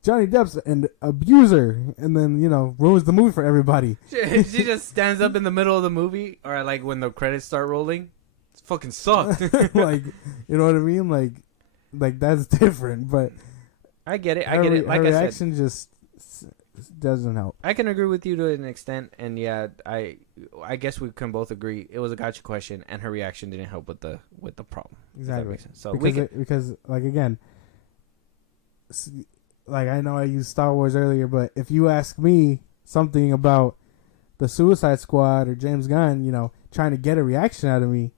Johnny Depp's an abuser, and then ruins the movie for everybody. She just stands up in the middle of the movie, or like when the credits start rolling. It fucking sucked. Like, you know what I mean? Like that's different. But I get it. I get it. Like her I said, reaction just doesn't help. I can agree with you to an extent, and yeah, I guess we can both agree it was a gotcha question, and her reaction didn't help with the problem. Exactly. So because like again, like I know I used Star Wars earlier, but if you ask me something about the Suicide Squad or James Gunn, trying to get a reaction out of me,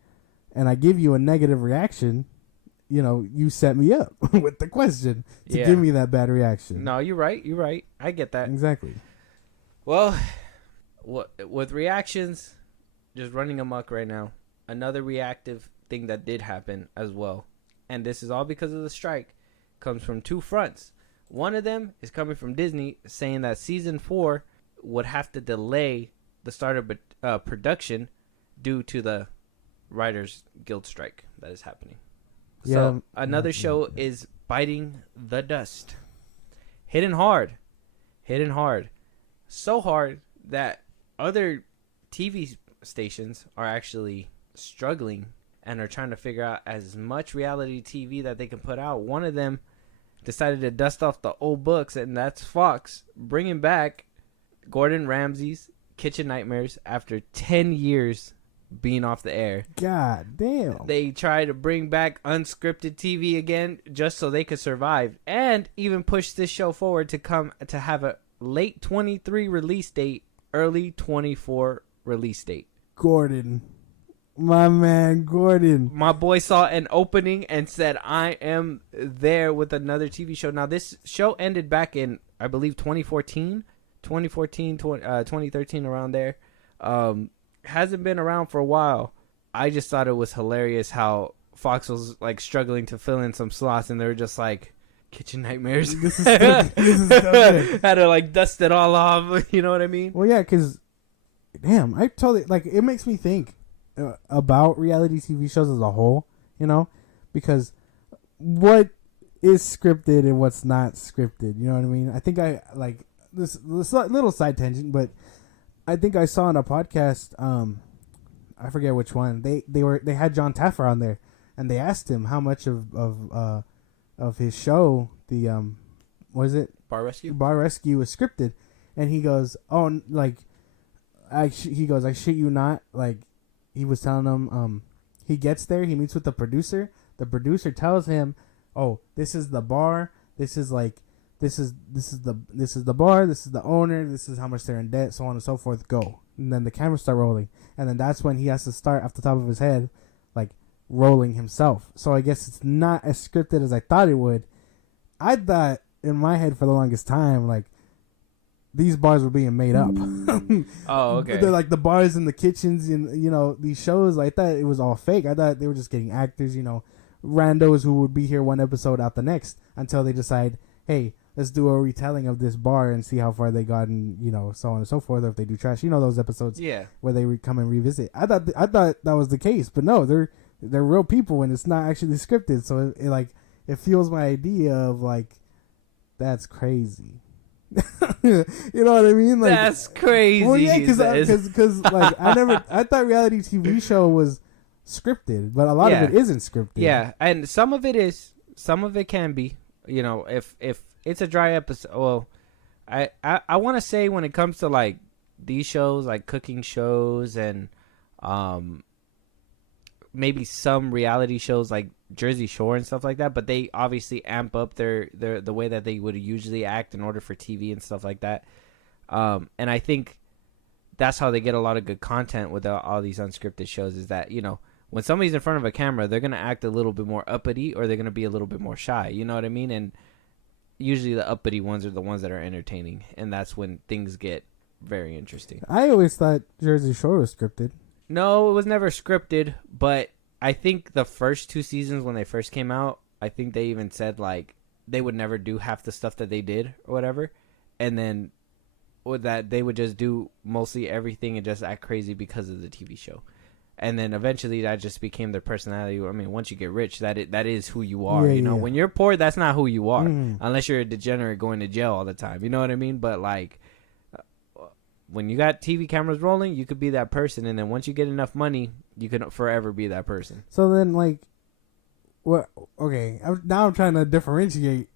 and I give you a negative reaction, you set me up with the question to give me that bad reaction. No, you're right. You're right. I get that. Exactly. Well, with reactions just running amok right now, another reactive thing that did happen as well, and this is all because of the strike, comes from two fronts. One of them is coming from Disney, saying that season 4 would have to delay the start of production due to the Writers Guild strike that is happening. So another show is biting the dust. Hitting hard. So hard that other TV stations are actually struggling and are trying to figure out as much reality TV that they can put out. One of them decided to dust off the old books, and that's Fox, bringing back Gordon Ramsay's Kitchen Nightmares after 10 years being off the air. God damn. They try to bring back unscripted TV again just so they could survive, and even push this show forward to have a late 23 release date, early 24 release date. Gordon. My man, Gordon. My boy saw an opening and said, I am there with another TV show. Now, this show ended back in, I believe, 2013, around there. Hasn't been around for a while. I just thought it was hilarious how Fox was like struggling to fill in some slots, and they were just like, Kitchen Nightmares. This is still good. Had to like dust it all off. You know what I mean? Well, yeah, because, damn, I totally, like, it makes me think about reality TV shows as a whole, because what is scripted and what's not scripted, you know what I mean? I think I, like, this little side tangent, but I think I saw on a podcast, I forget which one, they had John Taffer on there, and they asked him how much of his show, the what is it, Bar Rescue was scripted, and he goes, oh, like, I shit you not, like, he was telling them, he gets there, he meets with the producer tells him, oh, this is the bar, this is the bar, this is the owner, this is how much they're in debt, so on and so forth, go. And then the cameras start rolling, and then that's when he has to start off the top of his head, like, rolling himself. So I guess it's not as scripted as I thought it would. I thought in my head for the longest time, like, these bars were being made up. Oh, okay. They're like the bars in the kitchens and, these shows, I thought it was all fake. I thought they were just getting actors, randos who would be here one episode out the next, until they decide, hey, let's do a retelling of this bar and see how far they got, and so on and so forth. Or if they do trash, those episodes, where they come and revisit. I thought that was the case, but no, they're real people, and it's not actually scripted. So it fuels my idea of, like, that's crazy. You know what I mean? Like, that's crazy. Well, yeah, because like I thought reality TV show was scripted, but a lot of it isn't scripted. Yeah, and some of it is, some of it can be. If it's a dry episode, well, I want to say when it comes to like these shows, like cooking shows and maybe some reality shows like Jersey Shore and stuff like that, but they obviously amp up the way that they would usually act in order for TV and stuff like that. And I think that's how they get a lot of good content with all these unscripted shows, is that, when somebody's in front of a camera, they're gonna act a little bit more uppity, or they're gonna be a little bit more shy. You know what I mean? And usually the uppity ones are the ones that are entertaining, and that's when things get very interesting. I always thought Jersey Shore was scripted. No, it was never scripted, but I think the first 2 seasons when they first came out, I think they even said like they would never do half the stuff that they did or whatever, and then or that they would just do mostly everything and just act crazy because of the TV show. And then eventually that just became their personality. I mean, once you get rich, that is who you are. Yeah, you know, yeah. when you're poor, that's not who you are, Mm. unless you're a degenerate going to jail all the time. You know what I mean? But like, when you got TV cameras rolling, you could be that person. And then once you get enough money, you can forever be that person. So then, like, what? Okay, now I'm trying to differentiate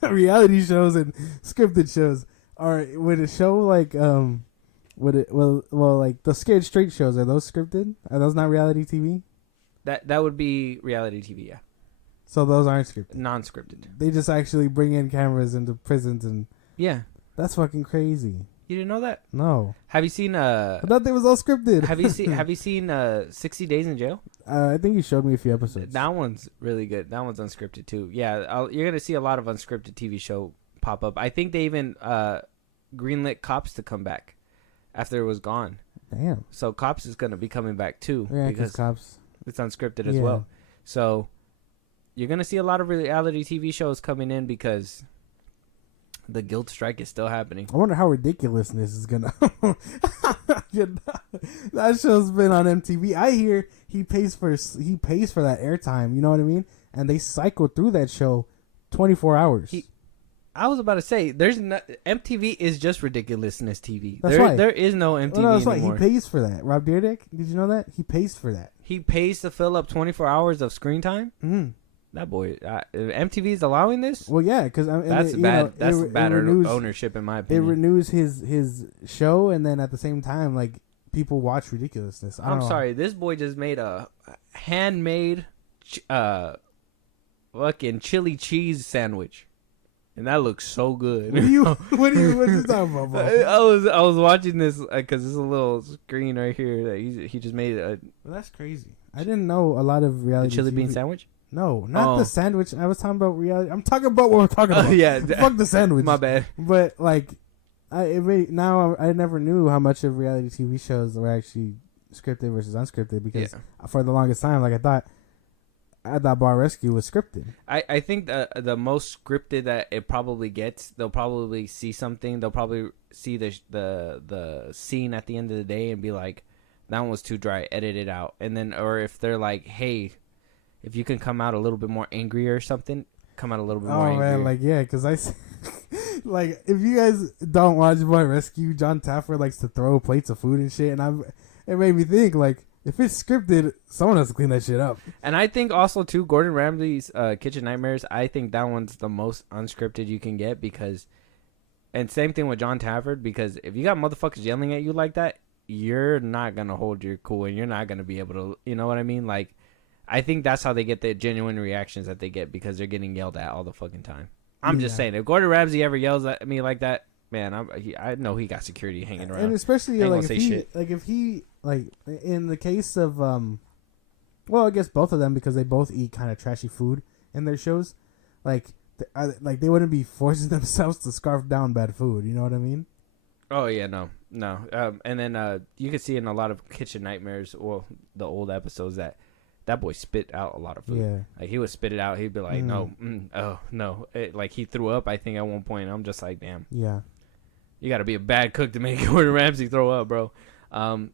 reality shows and scripted shows. Or would a show like would it well like the Scared Straight shows, are those scripted? Are those not reality TV? That would be reality TV, yeah. So those aren't scripted. Non-scripted. They just actually bring in cameras into prisons, and Yeah. that's fucking crazy. You didn't know that? No, Have you seen I thought they was all scripted. Have you seen 60 Days in Jail? I think you showed me a few episodes. That one's really good. That one's unscripted too. Yeah, you're gonna see a lot of unscripted TV show pop up. I think they even greenlit Cops to come back after it was gone. Damn. So Cops is gonna be coming back too Yeah, because cops. it's unscripted as Yeah. well. So you're gonna see a lot of reality TV shows coming in because the guild strike is still happening. I wonder how ridiculousness is gonna. That show's been on MTV. I hear he pays for that airtime. You know what I mean? And they cycle through that show 24 hours. I was about to say, MTV is just ridiculousness TV. That's right. There is no MTV no, that's right. anymore. He pays for that. Rob Dyrdek, did you know that? He pays for that. He pays to fill up 24 hours of screen time. Mm-hmm. That boy, MTV is allowing this. Well, yeah, because That's bad. That's bad ownership, in my It opinion. renews his show, and then at the same time, like, people watch ridiculousness. I'm sorry, this boy just made a handmade, fucking chili cheese sandwich, and that looks so good. What are you talking about, bro? I was watching this because there's a little screen right here that he just made Well, that's crazy. I didn't know a lot of the reality. chili TV. bean sandwich. No, not the sandwich. I was talking about reality. I'm talking about what we're talking about. Yeah, Fuck the sandwich. my bad. But like, I never knew how much of reality TV shows were actually scripted versus unscripted because for the longest time, like I thought Bar Rescue was scripted. I think the most scripted that it probably gets, they'll probably see something. They'll probably see the scene at the end of the day and be like, that one was too dry, edit it out. And then, or if they're like, hey, if you can come out a little bit more angry or something, come out a little bit more angry. Oh, man, like, yeah, because like, if you guys don't watch Boy Rescue, John Taffer likes to throw plates of food and shit, and it made me think, like, if it's scripted, someone has to clean that shit up. And I think also, too, Gordon Ramsay's Kitchen Nightmares, I think that one's the most unscripted you can get because, and same thing with John Taffer, because if you got motherfuckers yelling at you like that, you're not going to hold your cool and you're not going to be able to, you know what I mean? Like, I think that's how they get the genuine reactions that they get because they're getting yelled at all the fucking time. I'm just saying, if Gordon Ramsay ever yells at me like that, man, I know he got security hanging around. And especially like if he in the case of well, I guess both of them because they both eat kind of trashy food in their shows, like they wouldn't be forcing themselves to scarf down bad food. You know what I mean? Oh yeah, no. And then you can see in a lot of Kitchen Nightmares, well, the old episodes that boy spit out a lot of food. Yeah. Like, he would spit it out. He'd be like, no, oh, no. Like, he threw up, I think, at one point. I'm just like, damn. Yeah. You got to be a bad cook to make Gordon Ramsay throw up, bro.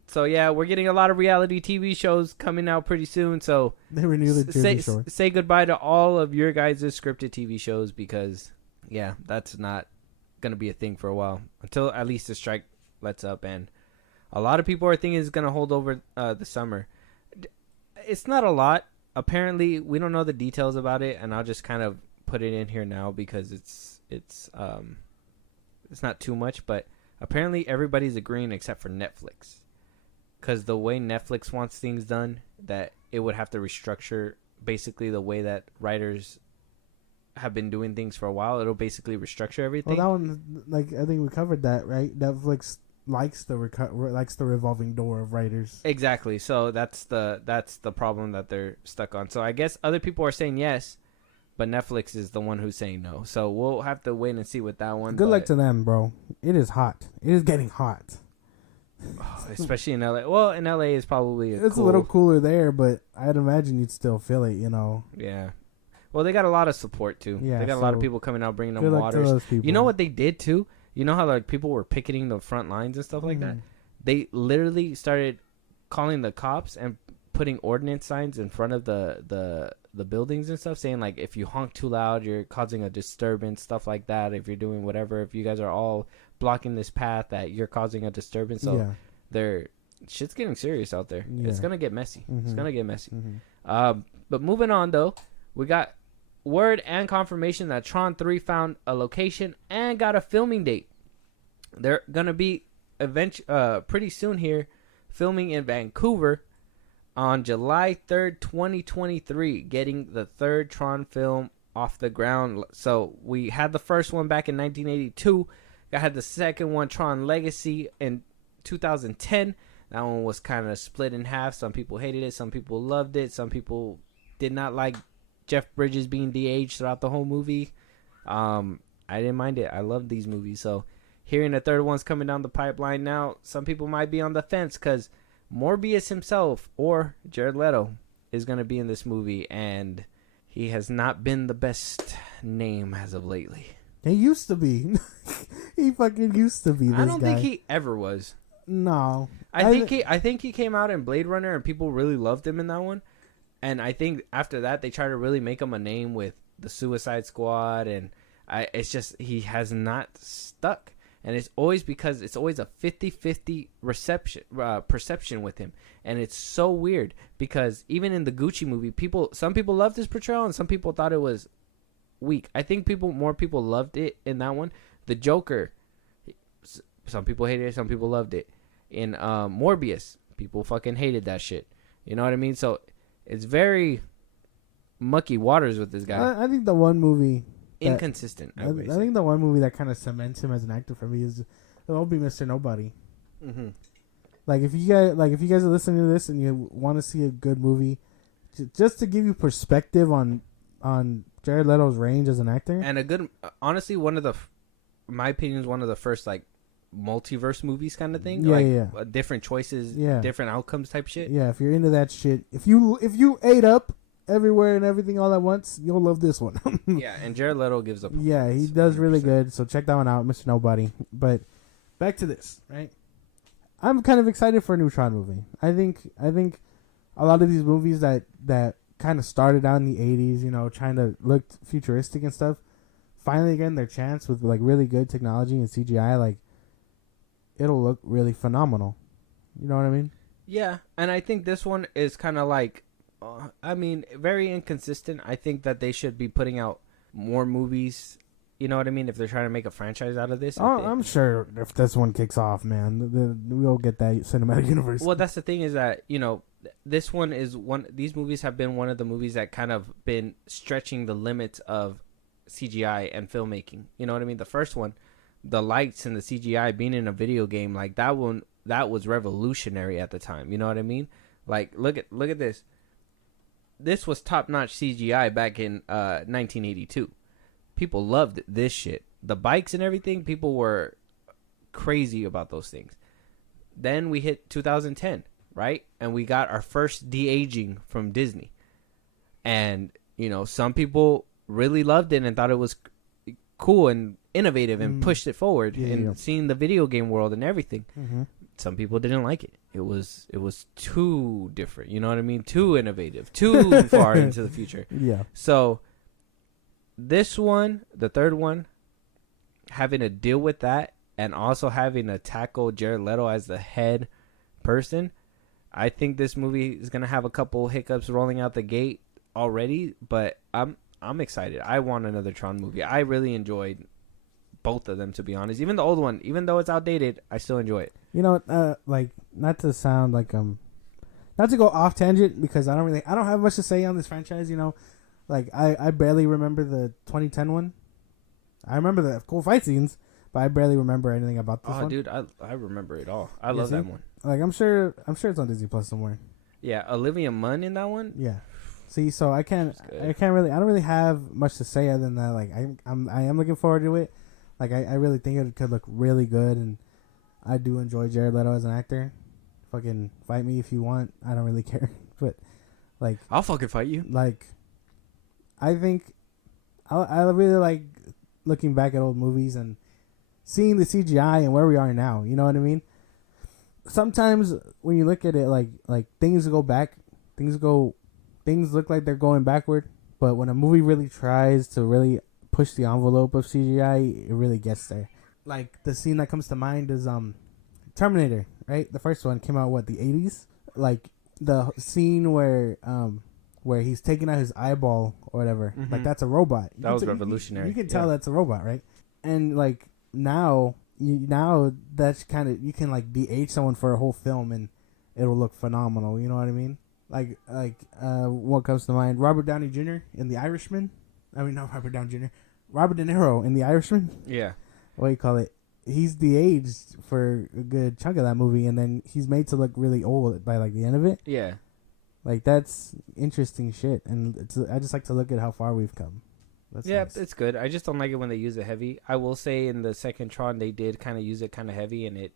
So, yeah, we're getting a lot of reality TV shows coming out pretty soon. So, they renew the Jersey Shore. Say goodbye to all of your guys' scripted TV shows because, yeah, that's not going to be a thing for a while. Until at least the strike lets up. And a lot of people are thinking it's going to hold over the summer. It's not a lot. Apparently, we don't know the details about it, and I'll just kind of put it in here now because it's not too much. But apparently, everybody's agreeing except for Netflix, because the way Netflix wants things done, that it would have to restructure basically the way that writers have been doing things for a while. It'll basically restructure everything. Well, that one, like, I think we covered that, right? Netflix likes the revolving door of writers. Exactly. So that's the problem that they're stuck on. So I guess other people are saying yes, but Netflix is the one who's saying no. So we'll have to wait and see with that one. Good luck to them, bro. It is hot. It is getting hot. Especially in LA. Well, in LA is probably a little cooler there, but I'd imagine you'd still feel it, you know. Yeah. Well, they got a lot of support too. Yeah, they got a lot of people coming out bringing them good luck waters. to those people. You know what they did too? You know how like people were picketing the front lines and stuff like that? They literally started calling the cops and putting ordinance signs in front of the buildings and stuff, saying like if you honk too loud, you're causing a disturbance, stuff like that. If you're doing whatever, if you guys are all blocking this path, that you're causing a disturbance. So they're shit's getting serious out there. Yeah. It's gonna get messy. It's gonna get messy. But moving on though, we got word and confirmation that Tron 3 found a location and got a filming date. They're gonna be pretty soon here, filming in Vancouver on July 3rd, 2023, getting the third Tron film off the ground. So we had the first one back in 1982. I had the second one, Tron Legacy, in 2010. That one was kind of split in half. Some people hated it. Some people loved it. Some people did not like Jeff Bridges being de-aged throughout the whole movie. I didn't mind it. I loved these movies. So hearing the third one's coming down the pipeline now, some people might be on the fence because Morbius himself or Jared Leto is going to be in this movie, and he has not been the best name as of lately. He used to be. He fucking used to be. This I don't guy. think he ever was. No, I think he came out in Blade Runner and people really loved him in that one. And I think after that they tried to really make him a name with the Suicide Squad, and it's just he has not stuck. And it's always because it's always a 50-50 perception with him. And it's so weird because even in the Gucci movie, some people loved his portrayal and some people thought it was weak. I think more people loved it in that one. The Joker, some people hated it, some people loved it. In Morbius, people fucking hated that shit. You know what I mean? So it's very mucky waters with this guy. I think the one movie... Inconsistent. I think the one movie that kind of cements him as an actor for me is it'll be Mr. Nobody. Mm-hmm. Like if you guys are listening to this and you want to see a good movie, just to give you perspective on Jared Leto's range as an actor, and a good, honestly, my opinion is one of the first like multiverse movies kind of thing. Different choices, different outcomes type shit. Yeah, if you're into that shit, if you ate up everywhere and everything all at once, you'll love this one. Yeah, and Jared Leto gives up. Yeah, he does 100%. Really good. So check that one out, Mr. Nobody. But back to this, right? I'm kind of excited for a new Tron movie. I think a lot of these movies that kind of started out in the 80s, you know, trying to look futuristic and stuff, finally getting their chance with like really good technology and CGI, like it'll look really phenomenal. You know what I mean? Yeah, and I think this one is kind of like very inconsistent. I think that they should be putting out more movies. You know what I mean? If they're trying to make a franchise out of this. I'm sure if this one kicks off, man, we'll get that cinematic universe. Well, that's the thing is that, you know, this one is these movies have been one of the movies that kind of been stretching the limits of CGI and filmmaking. You know what I mean? The first one, the lights and the CGI being in a video game, like that one, that was revolutionary at the time. You know what I mean? Like, look at this. This was top-notch CGI back in 1982. People loved this shit. The bikes and everything, people were crazy about those things. Then we hit 2010, right? And we got our first de-aging from Disney. And, you know, some people really loved it and thought it was cool and innovative and pushed it forward seeing the video game world and everything. Mm-hmm. Some people didn't like it. It was too different. You know what I mean? Too innovative. Too far into the future. Yeah. So this one, the third one, having to deal with that and also having to tackle Jared Leto as the head person, I think this movie is gonna have a couple hiccups rolling out the gate already. But I'm excited. I want another Tron movie. I really enjoyed both of them, to be honest. Even the old one, even though it's outdated, I still enjoy it. You know, like, not to sound like not to go off tangent, because I don't have much to say on this franchise. You know, like I barely remember the 2010 one. I remember the cool fight scenes, but I barely remember anything about this Oh, one. dude, I remember it all. I You love see? that one. Like I'm sure it's on Disney Plus somewhere. Yeah, Olivia Munn in that one. Yeah. See, so I don't really have much to say other than that. Like I am looking forward to it. Like I really think it could look really good, and I do enjoy Jared Leto as an actor. Fucking fight me if you want. I don't really care. But like I'll fucking fight you. like I think I really like looking back at old movies and seeing the CGI and where we are now. You know what I mean? Sometimes when you look at it, like things go back, things look like they're going backward. But when a movie really tries to really push the envelope of CGI, it really gets there. Like the scene that comes to mind is Terminator, right? The first one came out the 80s. Like the scene where he's taking out his eyeball or whatever. Mhm. Like that's a robot. That was revolutionary. You can tell that's a robot, right? And like now that's kind of, you can like de-age someone for a whole film and it'll look phenomenal. You know what I mean? Like what comes to mind? Robert Downey Jr. in The Irishman. I mean, not Robert Downey Jr. Robert De Niro in The Irishman. Yeah. What do you call it? He's de-aged for a good chunk of that movie, and then he's made to look really old by like the end of it. Yeah. Like that's interesting shit, and I just like to look at how far we've come. That's nice. It's good. I just don't like it when they use it heavy. I will say in the second Tron they did kind of use it kind of heavy, and it,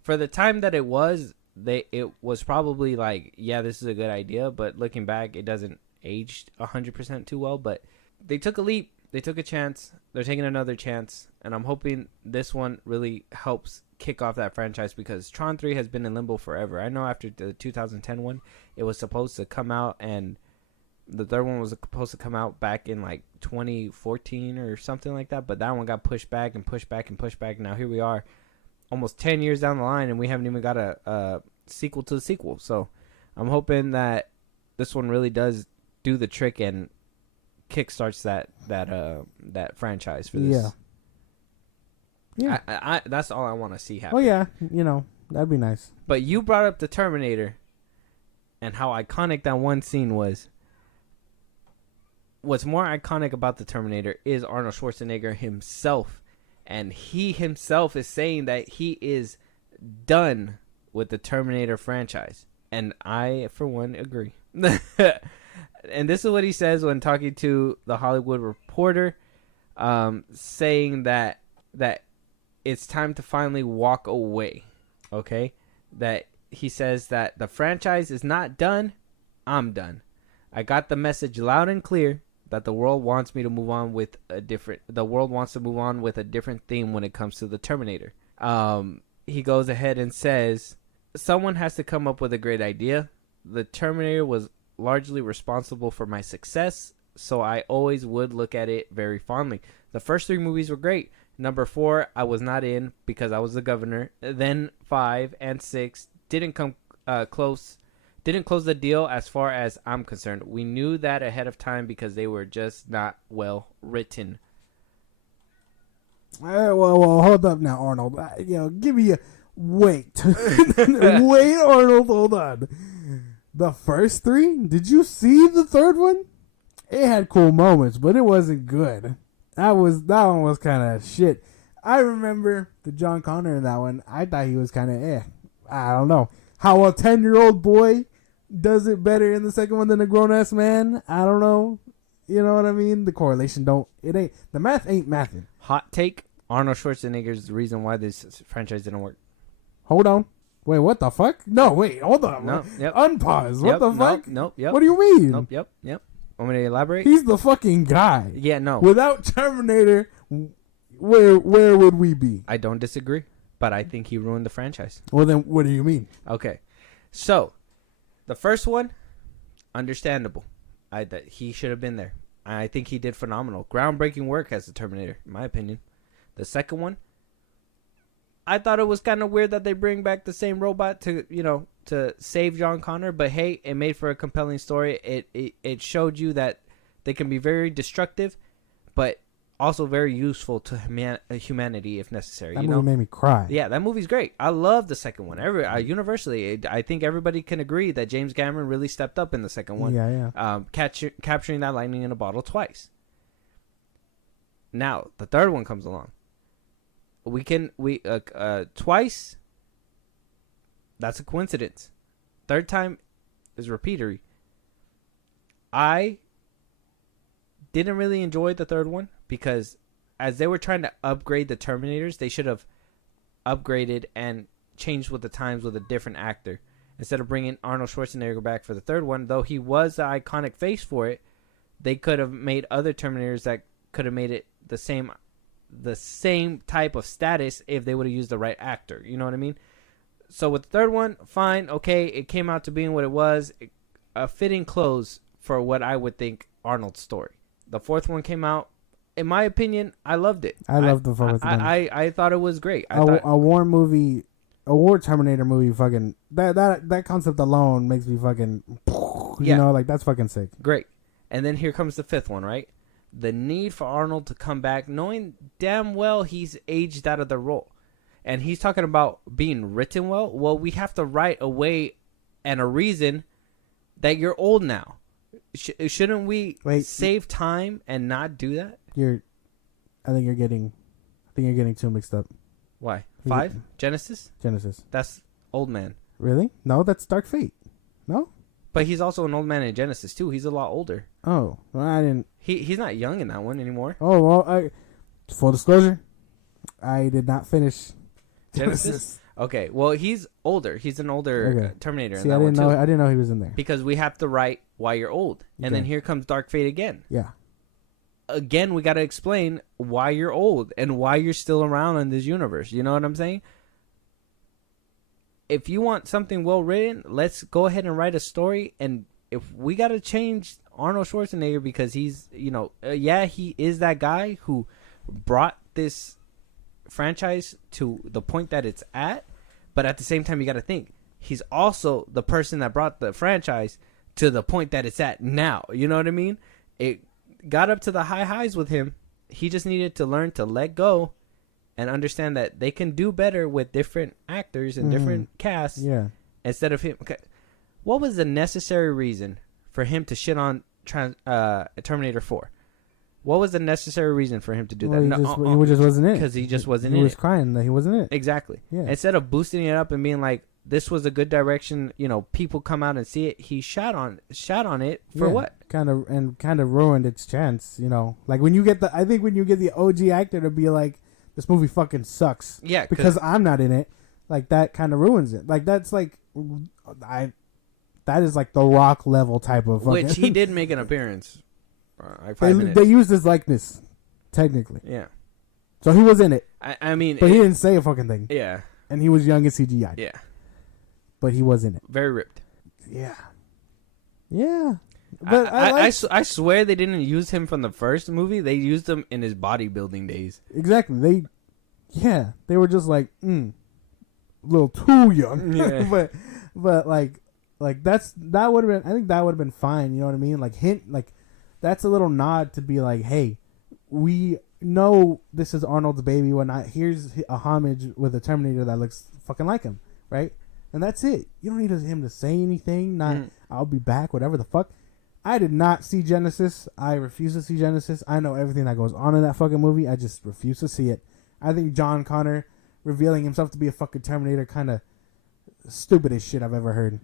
for the time that it was probably like, yeah, this is a good idea, but looking back, it doesn't age 100% too well. But they took a leap. They took a chance. They're taking another chance, and I'm hoping this one really helps kick off that franchise, because Tron 3 has been in limbo forever. I know after the 2010 one, it was supposed to come out, and the third one was supposed to come out back in like 2014 or something like that, but that one got pushed back and pushed back and pushed back. Now here we are, almost 10 years down the line, and we haven't even got a sequel to the sequel. So I'm hoping that this one really does do the trick and kickstarts that franchise for this. Yeah. I that's all I want to see happen. Oh yeah, that'd be nice. But you brought up the Terminator and how iconic that one scene was. What's more iconic about the Terminator is Arnold Schwarzenegger himself, and he himself is saying that he is done with the Terminator franchise, and I for one agree. And this is what he says when talking to the Hollywood Reporter, saying that it's time to finally walk away. Okay, that he says that the franchise is not done. I'm done. I got the message loud and clear that the world wants me to move on with a different. The world wants to move on with a different theme when it comes to the Terminator. He goes ahead and says, someone has to come up with a great idea. The Terminator was largely responsible for my success, so I always would look at it very fondly. The first 3 movies were great. Number 4 I was not in because I was the governor. Then 5 and 6 didn't come close. Didn't close the deal as far as I'm concerned. We knew that ahead of time because they were just not well written. Well, hold up now, Arnold. Give me a wait. Wait, Arnold, hold on. The first 3? Did you see the third one? It had cool moments, but it wasn't good. That one was kind of shit. I remember the John Connor in that one. I thought he was kind of I don't know. How a 10-year-old boy does it better in the second one than a grown-ass man? I don't know. You know what I mean? The correlation the math ain't mathing. Hot take, Arnold Schwarzenegger is the reason why this franchise didn't work. Hold on. Wait, what the fuck? No, wait, hold on. No, yep. Unpause. What the fuck? Nope, yep. What do you mean? Nope, yep. Want me to elaborate? He's the fucking guy. Yeah, no. Without Terminator, where would we be? I don't disagree, but I think he ruined the franchise. Well, then what do you mean? Okay. So, the first one, understandable. That he should have been there. I think he did phenomenal. Groundbreaking work as the Terminator, in my opinion. The second one, I thought it was kind of weird that they bring back the same robot to save John Connor, but hey, it made for a compelling story. It showed you that they can be very destructive, but also very useful to humanity if necessary. That movie made me cry. Yeah, that movie's great. I love the second one. Universally, I think everybody can agree that James Cameron really stepped up in the second one. Yeah. Capturing that lightning in a bottle twice. Now, the third one comes along. twice. That's a coincidence. Third time is repeatery. I didn't really enjoy the third one because as they were trying to upgrade the Terminators, they should have upgraded and changed with the times with a different actor. Instead of bringing Arnold Schwarzenegger back for the third one, though he was the iconic face for it, they could have made other Terminators that could have made it the same type of status if they would have used the right actor. You know what I mean? So with the third one, fine, okay, it came out to being what it was, a fitting close for what I would think Arnold's story. The fourth one came out. In my opinion, I loved it. I loved the fourth one. I thought it was great. A war Terminator movie, fucking that concept alone makes me fucking, you know, like that's fucking sick. Great. And then here comes the fifth one, right? The need for Arnold to come back, knowing damn well he's aged out of the role. And he's talking about being written well. Well, we have to write a way and a reason that you're old now. Shouldn't we save time and not do that? I think you're getting too mixed up. Why? 5? Genesis? Genesis. That's old man. Really? No, that's Dark Fate. No? But he's also an old man in Genesis too. He's a lot older. Oh, well, I didn't. He's not young in that one anymore. Oh well, full disclosure, I did not finish Genesis. Okay, well he's older. He's an older Terminator. See, in that I didn't one know. too. I didn't know he was in there. Because we have to write why you're old, and then here comes Dark Fate again. Yeah. Again, we got to explain why you're old and why you're still around in this universe. You know what I'm saying? If you want something well written, let's go ahead and write a story. And if we got to change Arnold Schwarzenegger because he's, he is that guy who brought this franchise to the point that it's at. But at the same time, you got to think he's also the person that brought the franchise to the point that it's at now. You know what I mean? It got up to the high highs with him. He just needed to learn to let go and understand that they can do better with different actors and different casts. Yeah. Instead of him. Okay. What was the necessary reason for him to shit on Terminator 4? What was the necessary reason for him to do that? He just wasn't it. Because he just wasn't in it. He was crying that he wasn't it. Exactly. Yeah. Instead of boosting it up and being like, this was a good direction, people come out and see it, he shot on it for what? Kind of ruined its chance, Like when you get the OG actor to be like, this movie fucking sucks. Yeah. Because I'm not in it. Like that kind of ruins it. Like that's like, that is like the Rock level type of fucking. Which he did make an appearance. They used his likeness, technically. Yeah. So he was in it. I mean. But he didn't say a fucking thing. Yeah. And he was young and CGI. Yeah. But he was in it. Very ripped. Yeah. Yeah. But I swear they didn't use him from the first movie. They used him in his bodybuilding days. Exactly. They were just like, a little too young. Yeah. but like that would have been. I think that would have been fine. You know what I mean? Like that's a little nod to be like, hey, we know this is Arnold's baby. Here's a homage with a Terminator that looks fucking like him, right? And that's it. You don't need him to say anything. I'll be back. Whatever the fuck. I did not see Genesis. I refuse to see Genesis. I know everything that goes on in that fucking movie. I just refuse to see it. I think John Connor revealing himself to be a fucking Terminator kind of stupidest shit I've ever heard.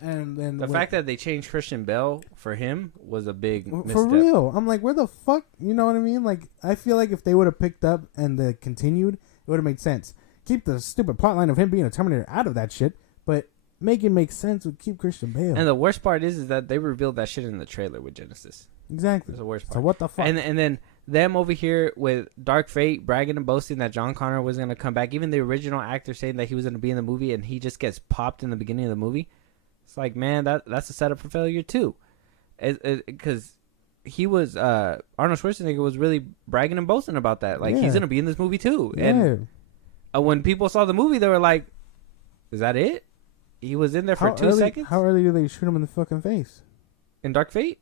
And then the fact that they changed Christian Bale for him was a big misstep. For real. I'm like, where the fuck? You know what I mean? Like, I feel like if they would have picked up and they continued, it would have made sense. Keep the stupid plotline of him being a Terminator out of that shit, but make it make sense with keep Christian Bale. And the worst part is that they revealed that shit in the trailer with Genesis. Exactly. That's the worst part. So what the fuck? And then them over here with Dark Fate bragging and boasting that John Connor was going to come back. Even the original actor saying that he was going to be in the movie and he just gets popped in the beginning of the movie. It's like, man, that's a setup for failure too. Because he was, Arnold Schwarzenegger was really bragging and boasting about that. Like, he's going to be in this movie too. And when people saw the movie, they were like, is that it? He was in there for 2 seconds? How early do they shoot him in the fucking face? In Dark Fate?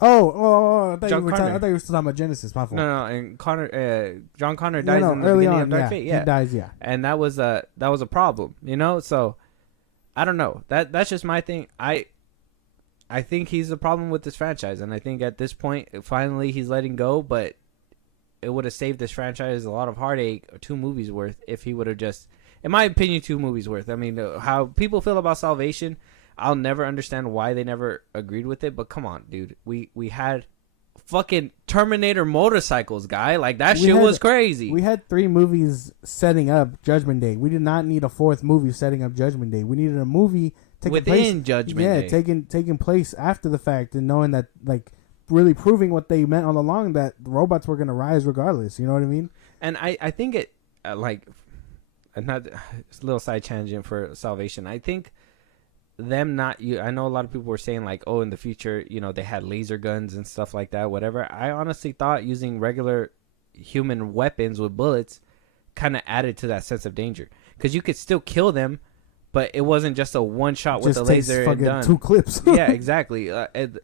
I thought you were still talking about Genesis. My fault. No, and John Connor dies in the beginning of Dark Fate. Yeah, he dies. Yeah, and that was a problem. So I don't know. That's just my thing. I think he's the problem with this franchise, and I think at this point, finally, he's letting go. But it would have saved this franchise a lot of heartache, 2 movies worth, if he would have just, in my opinion, 2 movies worth. I mean, how people feel about Salvation, I'll never understand why they never agreed with it. But come on, dude, we had fucking Terminator motorcycles, guy. Like, that shit was crazy. We had 3 movies setting up Judgment Day. We did not need a 4th movie setting up Judgment Day. We needed a movie within Judgment Day. taking place after the fact, and knowing that, like, really proving what they meant all along, that robots were going to rise regardless. You know what I mean? And I think it, like, not it's a little side tangent for Salvation. I think them not, I know a lot of people were saying, like, oh, in the future, you know, they had laser guns and stuff like that, whatever. I honestly thought using regular human weapons with bullets kind of added to that sense of danger, because you could still kill them, but it wasn't just a one shot with the laser and done. 2 clips. Yeah, exactly.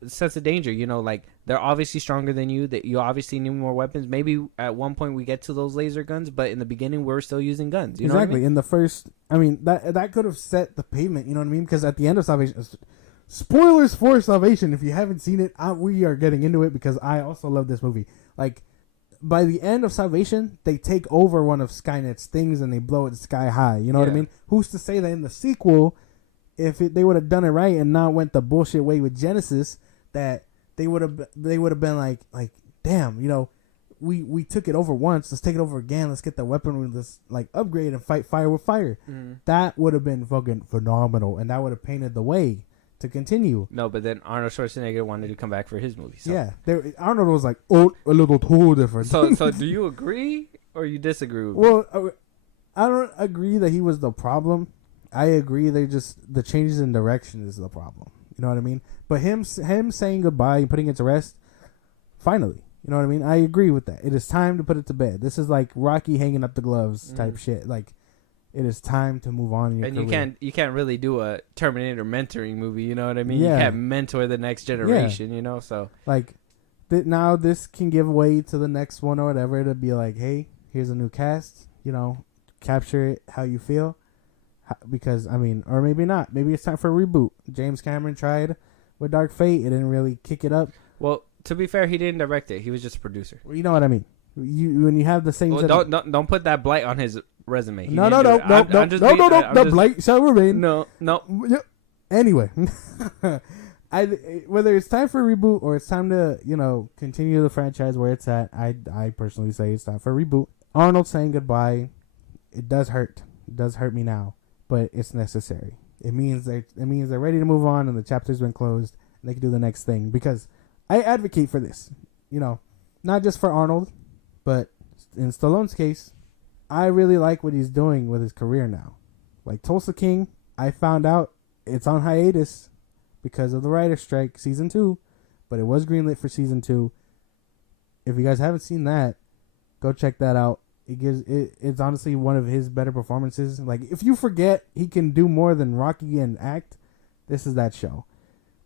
Sense of danger, you know, like, they're obviously stronger than you. That you obviously need more weapons. Maybe at one point we get to those laser guns, but in the beginning we're still using guns. You know what I mean? In the first, I mean, that could have set the pavement. You know what I mean? Because at the end of Salvation, spoilers for Salvation. If you haven't seen it, we are getting into it, because I also love this movie. Like, by the end of Salvation, they take over one of Skynet's things and they blow it sky high. You know what I mean? Who's to say that in the sequel, if they would have done it right and not went the bullshit way with Genesis, that they would have been like, damn, you know, we took it over once, let's take it over again, let's get the weaponry, let's, like, upgrade and fight fire with fire. That would have been fucking phenomenal, and that would have painted the way to continue. No, but then Arnold Schwarzenegger wanted to come back for his movie. So. Yeah, Arnold was like, oh, a little too different. So do you agree or you disagree with me? Well, I don't agree that he was the problem. I agree the changes in direction is the problem. You know what I mean? But him saying goodbye and putting it to rest, finally. You know what I mean? I agree with that. It is time to put it to bed. This is like Rocky hanging up the gloves type shit. Like, it is time to move on in your career. You can't really do a Terminator mentoring movie, you know what I mean? Yeah. You can't mentor the next generation, you know? So, like, now this can give way to the next one or whatever. It'll be like, hey, here's a new cast, you know, capture it how you feel. Because, I mean, or maybe not. Maybe it's time for a reboot. James Cameron tried with Dark Fate. It didn't really kick it up. Well, to be fair, he didn't direct it. He was just a producer. Well, you know what I mean? When you have the same... Well, don't put that blight on his resume. No. The blight shall remain. No. Anyway. Whether it's time for a reboot or it's time to, you know, continue the franchise where it's at, I personally say it's time for a reboot. Arnold saying goodbye, it does hurt. It does hurt me now. But it's necessary. It means they're ready to move on and the chapter's been closed and they can do the next thing. Because I advocate for this, you know, not just for Arnold, but in Stallone's case, I really like what he's doing with his career now. Like Tulsa King, I found out it's on hiatus because of the writer's strike, season 2, but it was greenlit for season 2. If you guys haven't seen that, go check that out. It's honestly one of his better performances. Like, if you forget he can do more than Rocky and act, this is that show.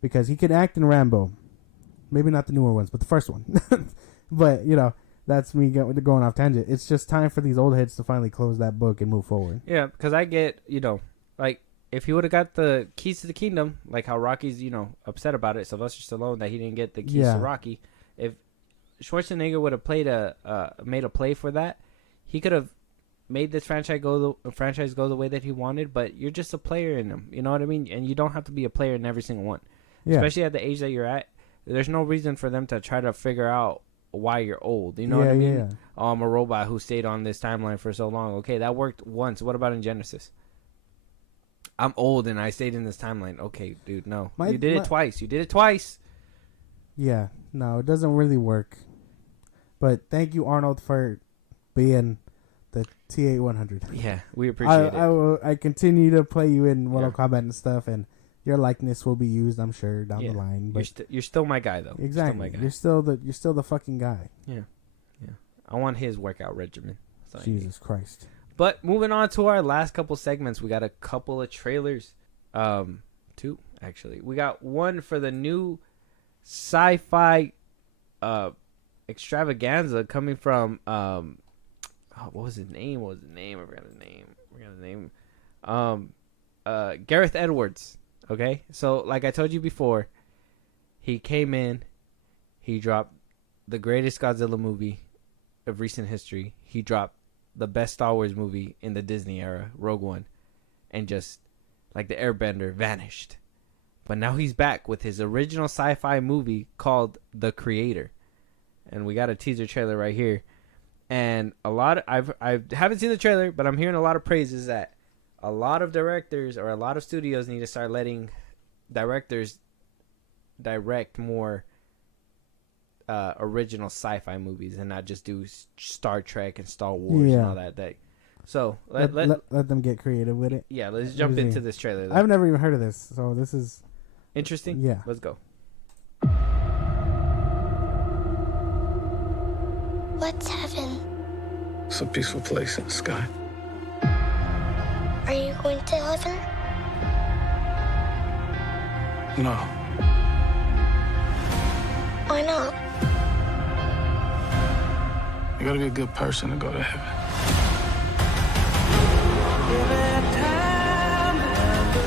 Because he can act in Rambo. Maybe not the newer ones, but the first one. But, you know, that's me going off tangent. It's just time for these old heads to finally close that book and move forward. Yeah, because I get, you know, like, if he would have got the keys to the kingdom, like how Rocky's, you know, upset about it, Sylvester Stallone, that he didn't get the keys to Rocky. If Schwarzenegger would have made a play for that, he could have made this franchise go the way that he wanted, but you're just a player in them. You know what I mean? And you don't have to be a player in every single one. Yeah. Especially at the age that you're at. There's no reason for them to try to figure out why you're old. You know what I mean? Yeah. Oh, I'm a robot who stayed on this timeline for so long. Okay, that worked once. What about in Genesis? I'm old and I stayed in this timeline. Okay, dude, no. You did it twice. Yeah, no, it doesn't really work. But thank you, Arnold, for being the T-8-100. Yeah, we appreciate it. I continue to play you in Mortal Kombat and stuff, and your likeness will be used, I'm sure, down the line. But you're still my guy, though. Exactly. You're still the fucking guy. Yeah. I want his workout regimen. Jesus Christ. But moving on to our last couple segments, we got a couple of trailers. 2, actually. We got one for the new sci-fi extravaganza coming from what was his name? I forgot his name. Gareth Edwards. Okay, so like I told you before, he came in, he dropped the greatest Godzilla movie of recent history, he dropped the best Star Wars movie in the Disney era, Rogue One, and just like the Airbender vanished. But now he's back with his original sci-fi movie called The Creator, and we got a teaser trailer right here. And I haven't seen the trailer, but I'm hearing a lot of praises that a lot of directors or a lot of studios need to start letting directors direct more original sci-fi movies and not just do Star Trek and Star Wars and all that. So let them get creative with it. Yeah, let's jump into this trailer. I've never even heard of this, so this is interesting. Yeah, let's go. What's heaven? It's a peaceful place in the sky. Are you going to heaven? No. Why not? You gotta be a good person to go to heaven.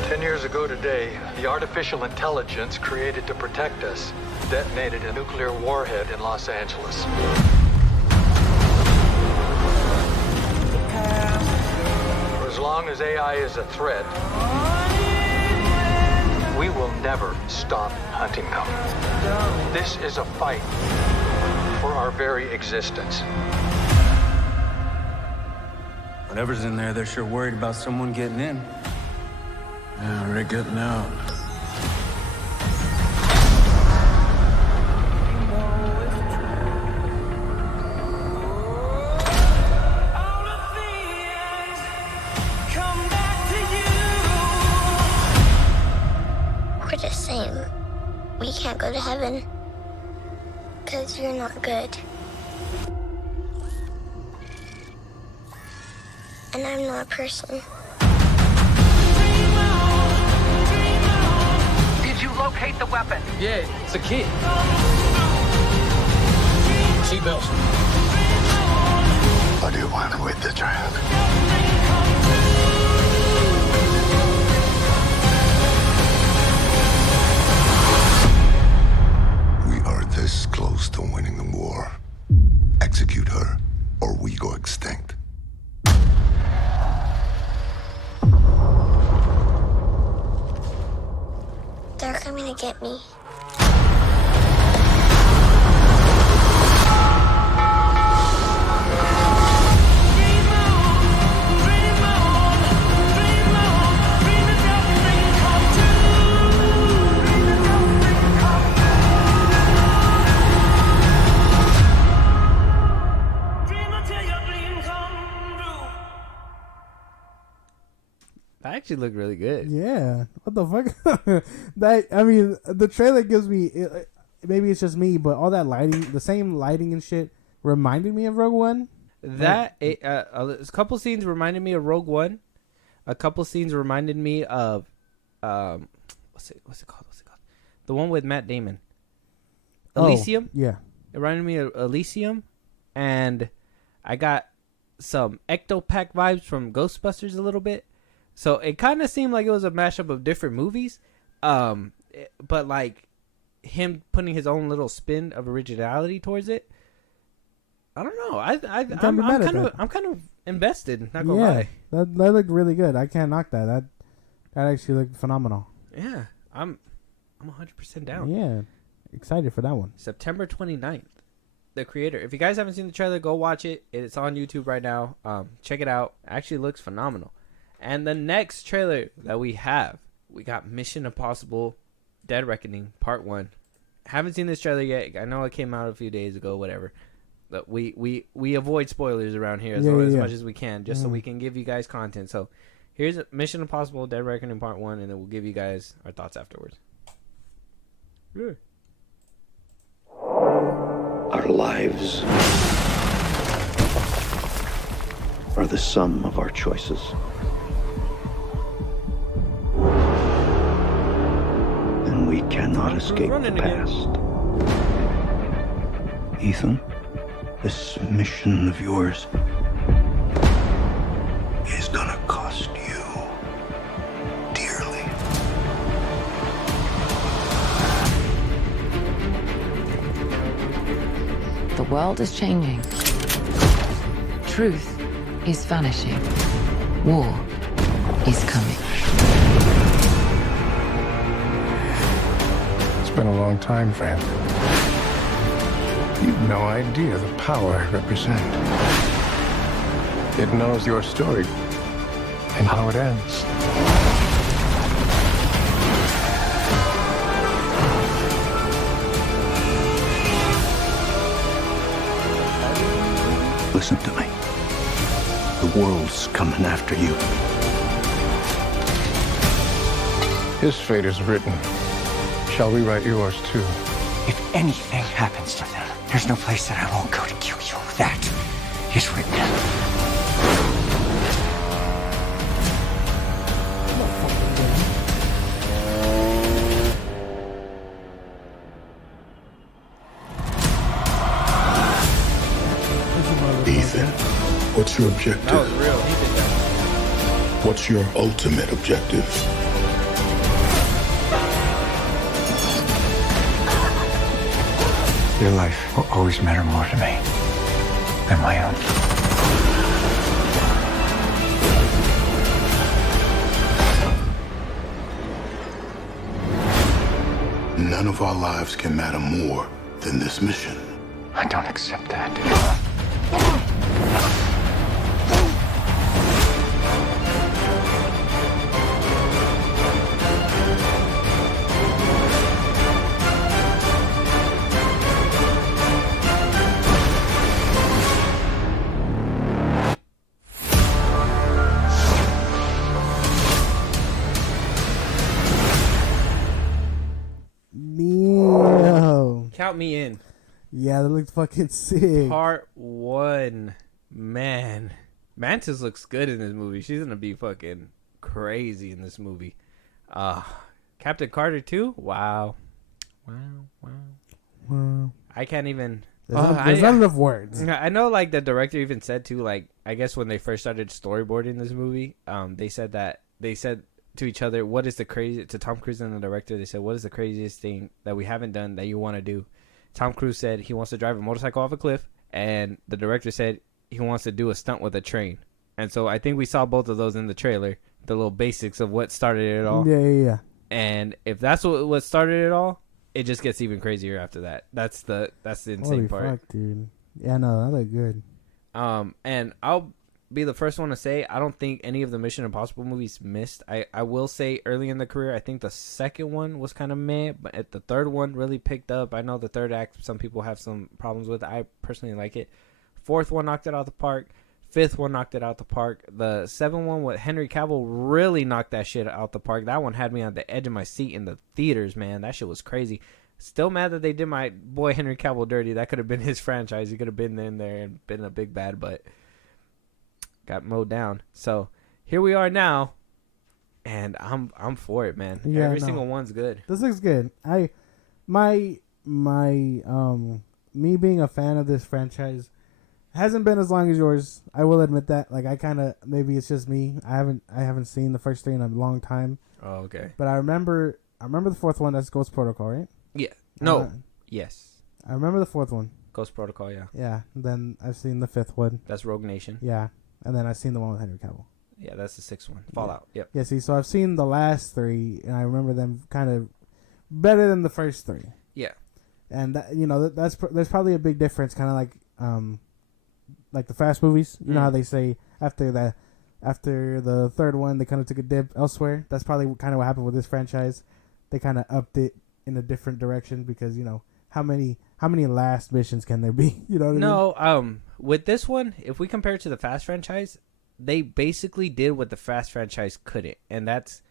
10 years ago today, the artificial intelligence created to protect us detonated a nuclear warhead in Los Angeles. For as long as AI is a threat, we will never stop hunting them. This is a fight for our very existence. Whatever's in there, they're sure worried about someone getting in. Yeah, we're getting out. We're the same. We can't go to heaven because you're not good. And I'm not a person. Did you locate the weapon? Yeah, it's a kid. Seatbelts. What do you want with the child? We are this close to winning the war. Execute her, or we go extinct. They're coming to get me. That actually looked really good. Yeah. What the fuck? The trailer gives me, maybe it's just me, but all that lighting, the same lighting and shit, reminded me of Rogue One. A couple scenes reminded me of Rogue One. A couple scenes reminded me of, what's it called? The one with Matt Damon. Elysium. Yeah. It reminded me of Elysium, and I got some Ectopack vibes from Ghostbusters a little bit. So it kind of seemed like it was a mashup of different movies, but like him putting his own little spin of originality towards it. I don't know. I'm kind of invested. Not gonna lie. That looked really good. I can't knock that. That actually looked phenomenal. Yeah, I'm 100% down. Yeah, excited for that one. September 29th. The Creator. If you guys haven't seen the trailer, go watch it. It's on YouTube right now. Check it out. Actually looks phenomenal. And the next trailer that we got Mission Impossible Dead Reckoning Part 1. Haven't seen this trailer yet. I know it came out a few days ago, whatever. But we avoid spoilers around here as much as we can, just so we can give you guys content. So here's Mission Impossible Dead Reckoning Part 1, and then we'll give you guys our thoughts afterwards. Yeah. Our lives are the sum of our choices. And we cannot escape the past. Ethan, this mission of yours is gonna cost you dearly. The world is changing. Truth is vanishing. War is coming. It's been a long time, friend. You've no idea the power I represent. It knows your story and how it ends. Listen to me. The world's coming after you. His fate is written. Shall we write yours too? If anything happens to them, there's no place that I won't go to kill you. That is written. Ethan, what's your objective? That was real. He did that. What's your ultimate objective? Your life will always matter more to me than my own. None of our lives can matter more than this mission. I don't accept that. Count me in. Yeah, that looked fucking sick. Part 1. Man. Mantis looks good in this movie. She's gonna be fucking crazy in this movie. Captain Carter too? Wow. I can't even... There's not enough words. I know, like, the director even said too, like, I guess when they first started storyboarding this movie, they said to each other, what is the craziest, to Tom Cruise and the director, they said, what is the craziest thing that we haven't done that you want to do? Tom Cruise said he wants to drive a motorcycle off a cliff, and the director said he wants to do a stunt with a train. And so I think we saw both of those in the trailer, the little basics of what started it all. Yeah. And if that's what started it all, it just gets even crazier after that. That's the insane Holy part. fuck, dude. Yeah, no, that looked good. And I'll be the first one to say I don't think any of the Mission Impossible movies missed. I will say early in the career, I think the second one was kind of meh, but at the third one really picked up. I know the third act some people have some problems with. I personally like it. Fourth one knocked it out the park. Fifth one knocked it out the park. The seventh one with Henry Cavill really knocked that shit out the park. That one had me on the edge of my seat in the theaters, man. That shit was crazy. Still mad that they did my boy Henry Cavill dirty. That could have been his franchise. He could have been in there and been a big bad, but got mowed down. So here we are now, and I'm for it, man. Yeah, Every single one's good. This looks good. Me being a fan of this franchise hasn't been as long as yours. I will admit that. Like, I kind of, maybe it's just me. I haven't seen the first three in a long time. Oh, okay. But I remember the fourth one. That's Ghost Protocol, right? Yeah. No. Yes. I remember the fourth one. Ghost Protocol, yeah. Yeah. Then I've seen the fifth one. That's Rogue Nation. Yeah. And then I've seen the one with Henry Cavill. Yeah, that's the sixth one. Fallout. Yep. Yeah. See, so I've seen the last three, and I remember them kind of better than the first three. Yeah. And that, there's probably a big difference, kind of like the Fast movies. You know how they say after the third one they kind of took a dip elsewhere. That's probably kind of what happened with this franchise. They kind of upped it in a different direction because how many last missions can there be? You know what I mean? With this one, if we compare it to the Fast franchise, they basically did what the Fast franchise couldn't, and that's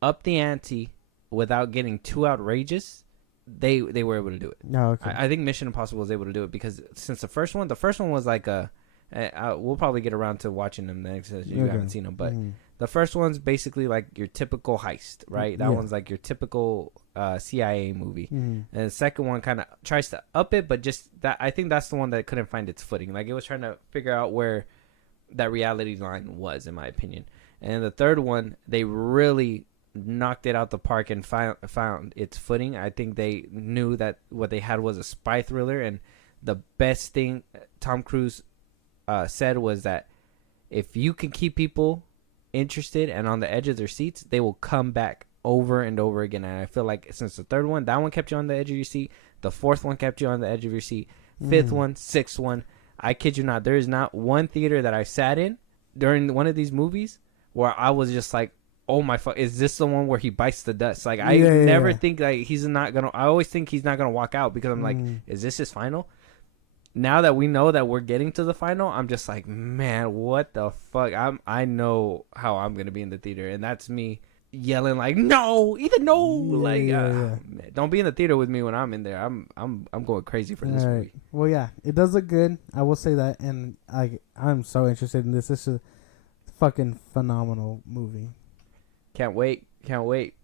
up the ante without getting too outrageous. They were able to do it. No, okay. I think Mission Impossible was able to do it because since the first one was like we'll probably get around to watching them next as you haven't seen them, but the first one's basically like your typical heist, right? That one's like your typical CIA movie, and the second one kind of tries to up it, but just that I think that's the one that couldn't find its footing. Like, it was trying to figure out where that reality line was, in my opinion. And the third one, they really knocked it out the park and found its footing. I think they knew that what they had was a spy thriller, and the best thing Tom Cruise said was that if you can keep people interested and on the edge of their seats, they will come back over and over again. And I feel like since the third one, that one kept you on the edge of your seat. The fourth one kept you on the edge of your seat. Fifth one, sixth one. I kid you not. There is not one theater that I sat in during one of these movies where I was just like, oh my fuck, is this the one where he bites the dust? Like, I never think like he's not going to, I always think he's not going to walk out because I'm like, is this his final? Now that we know that we're getting to the final, I'm just like, man, what the fuck? I know how I'm going to be in the theater. And that's me yelling like, no, Ethan, no. Man, don't be in the theater with me when I'm in there. I'm going crazy for this movie. Well, yeah, it does look good. I will say that. And I'm so interested in this. This is a fucking phenomenal movie. Can't wait.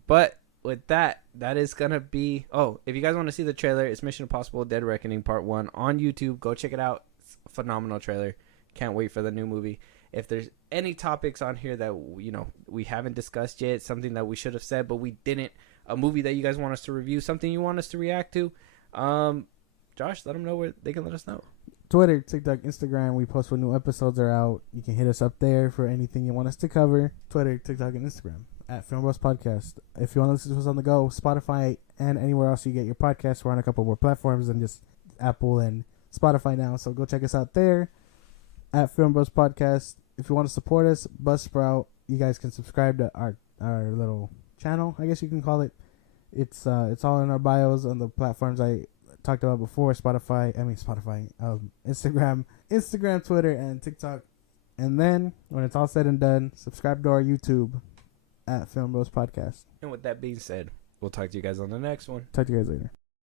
But with that is going to be... Oh, if you guys want to see the trailer, it's Mission Impossible Dead Reckoning Part 1 on YouTube. Go check it out. It's a phenomenal trailer. Can't wait for the new movie. If there's any topics on here that, we haven't discussed yet, something that we should have said, but we didn't, a movie that you guys want us to review, something you want us to react to, Josh, let them know where they can let us know. Twitter, TikTok, Instagram. We post when new episodes are out. You can hit us up there for anything you want us to cover. Twitter, TikTok, and Instagram at FilmBros Podcast. If you want to listen to us on the go, Spotify and anywhere else you get your podcasts. We're on a couple more platforms than just Apple and Spotify now. So go check us out there at FilmBros Podcast. If you want to support us, Buzzsprout, you guys can subscribe to our little channel, I guess you can call it. It's all in our bios on the platforms I talked about before, Instagram, Twitter, and TikTok. And then when it's all said and done, subscribe to our YouTube at FilmBros Podcast. And with that being said, we'll talk to you guys on the next one. Talk to you guys later.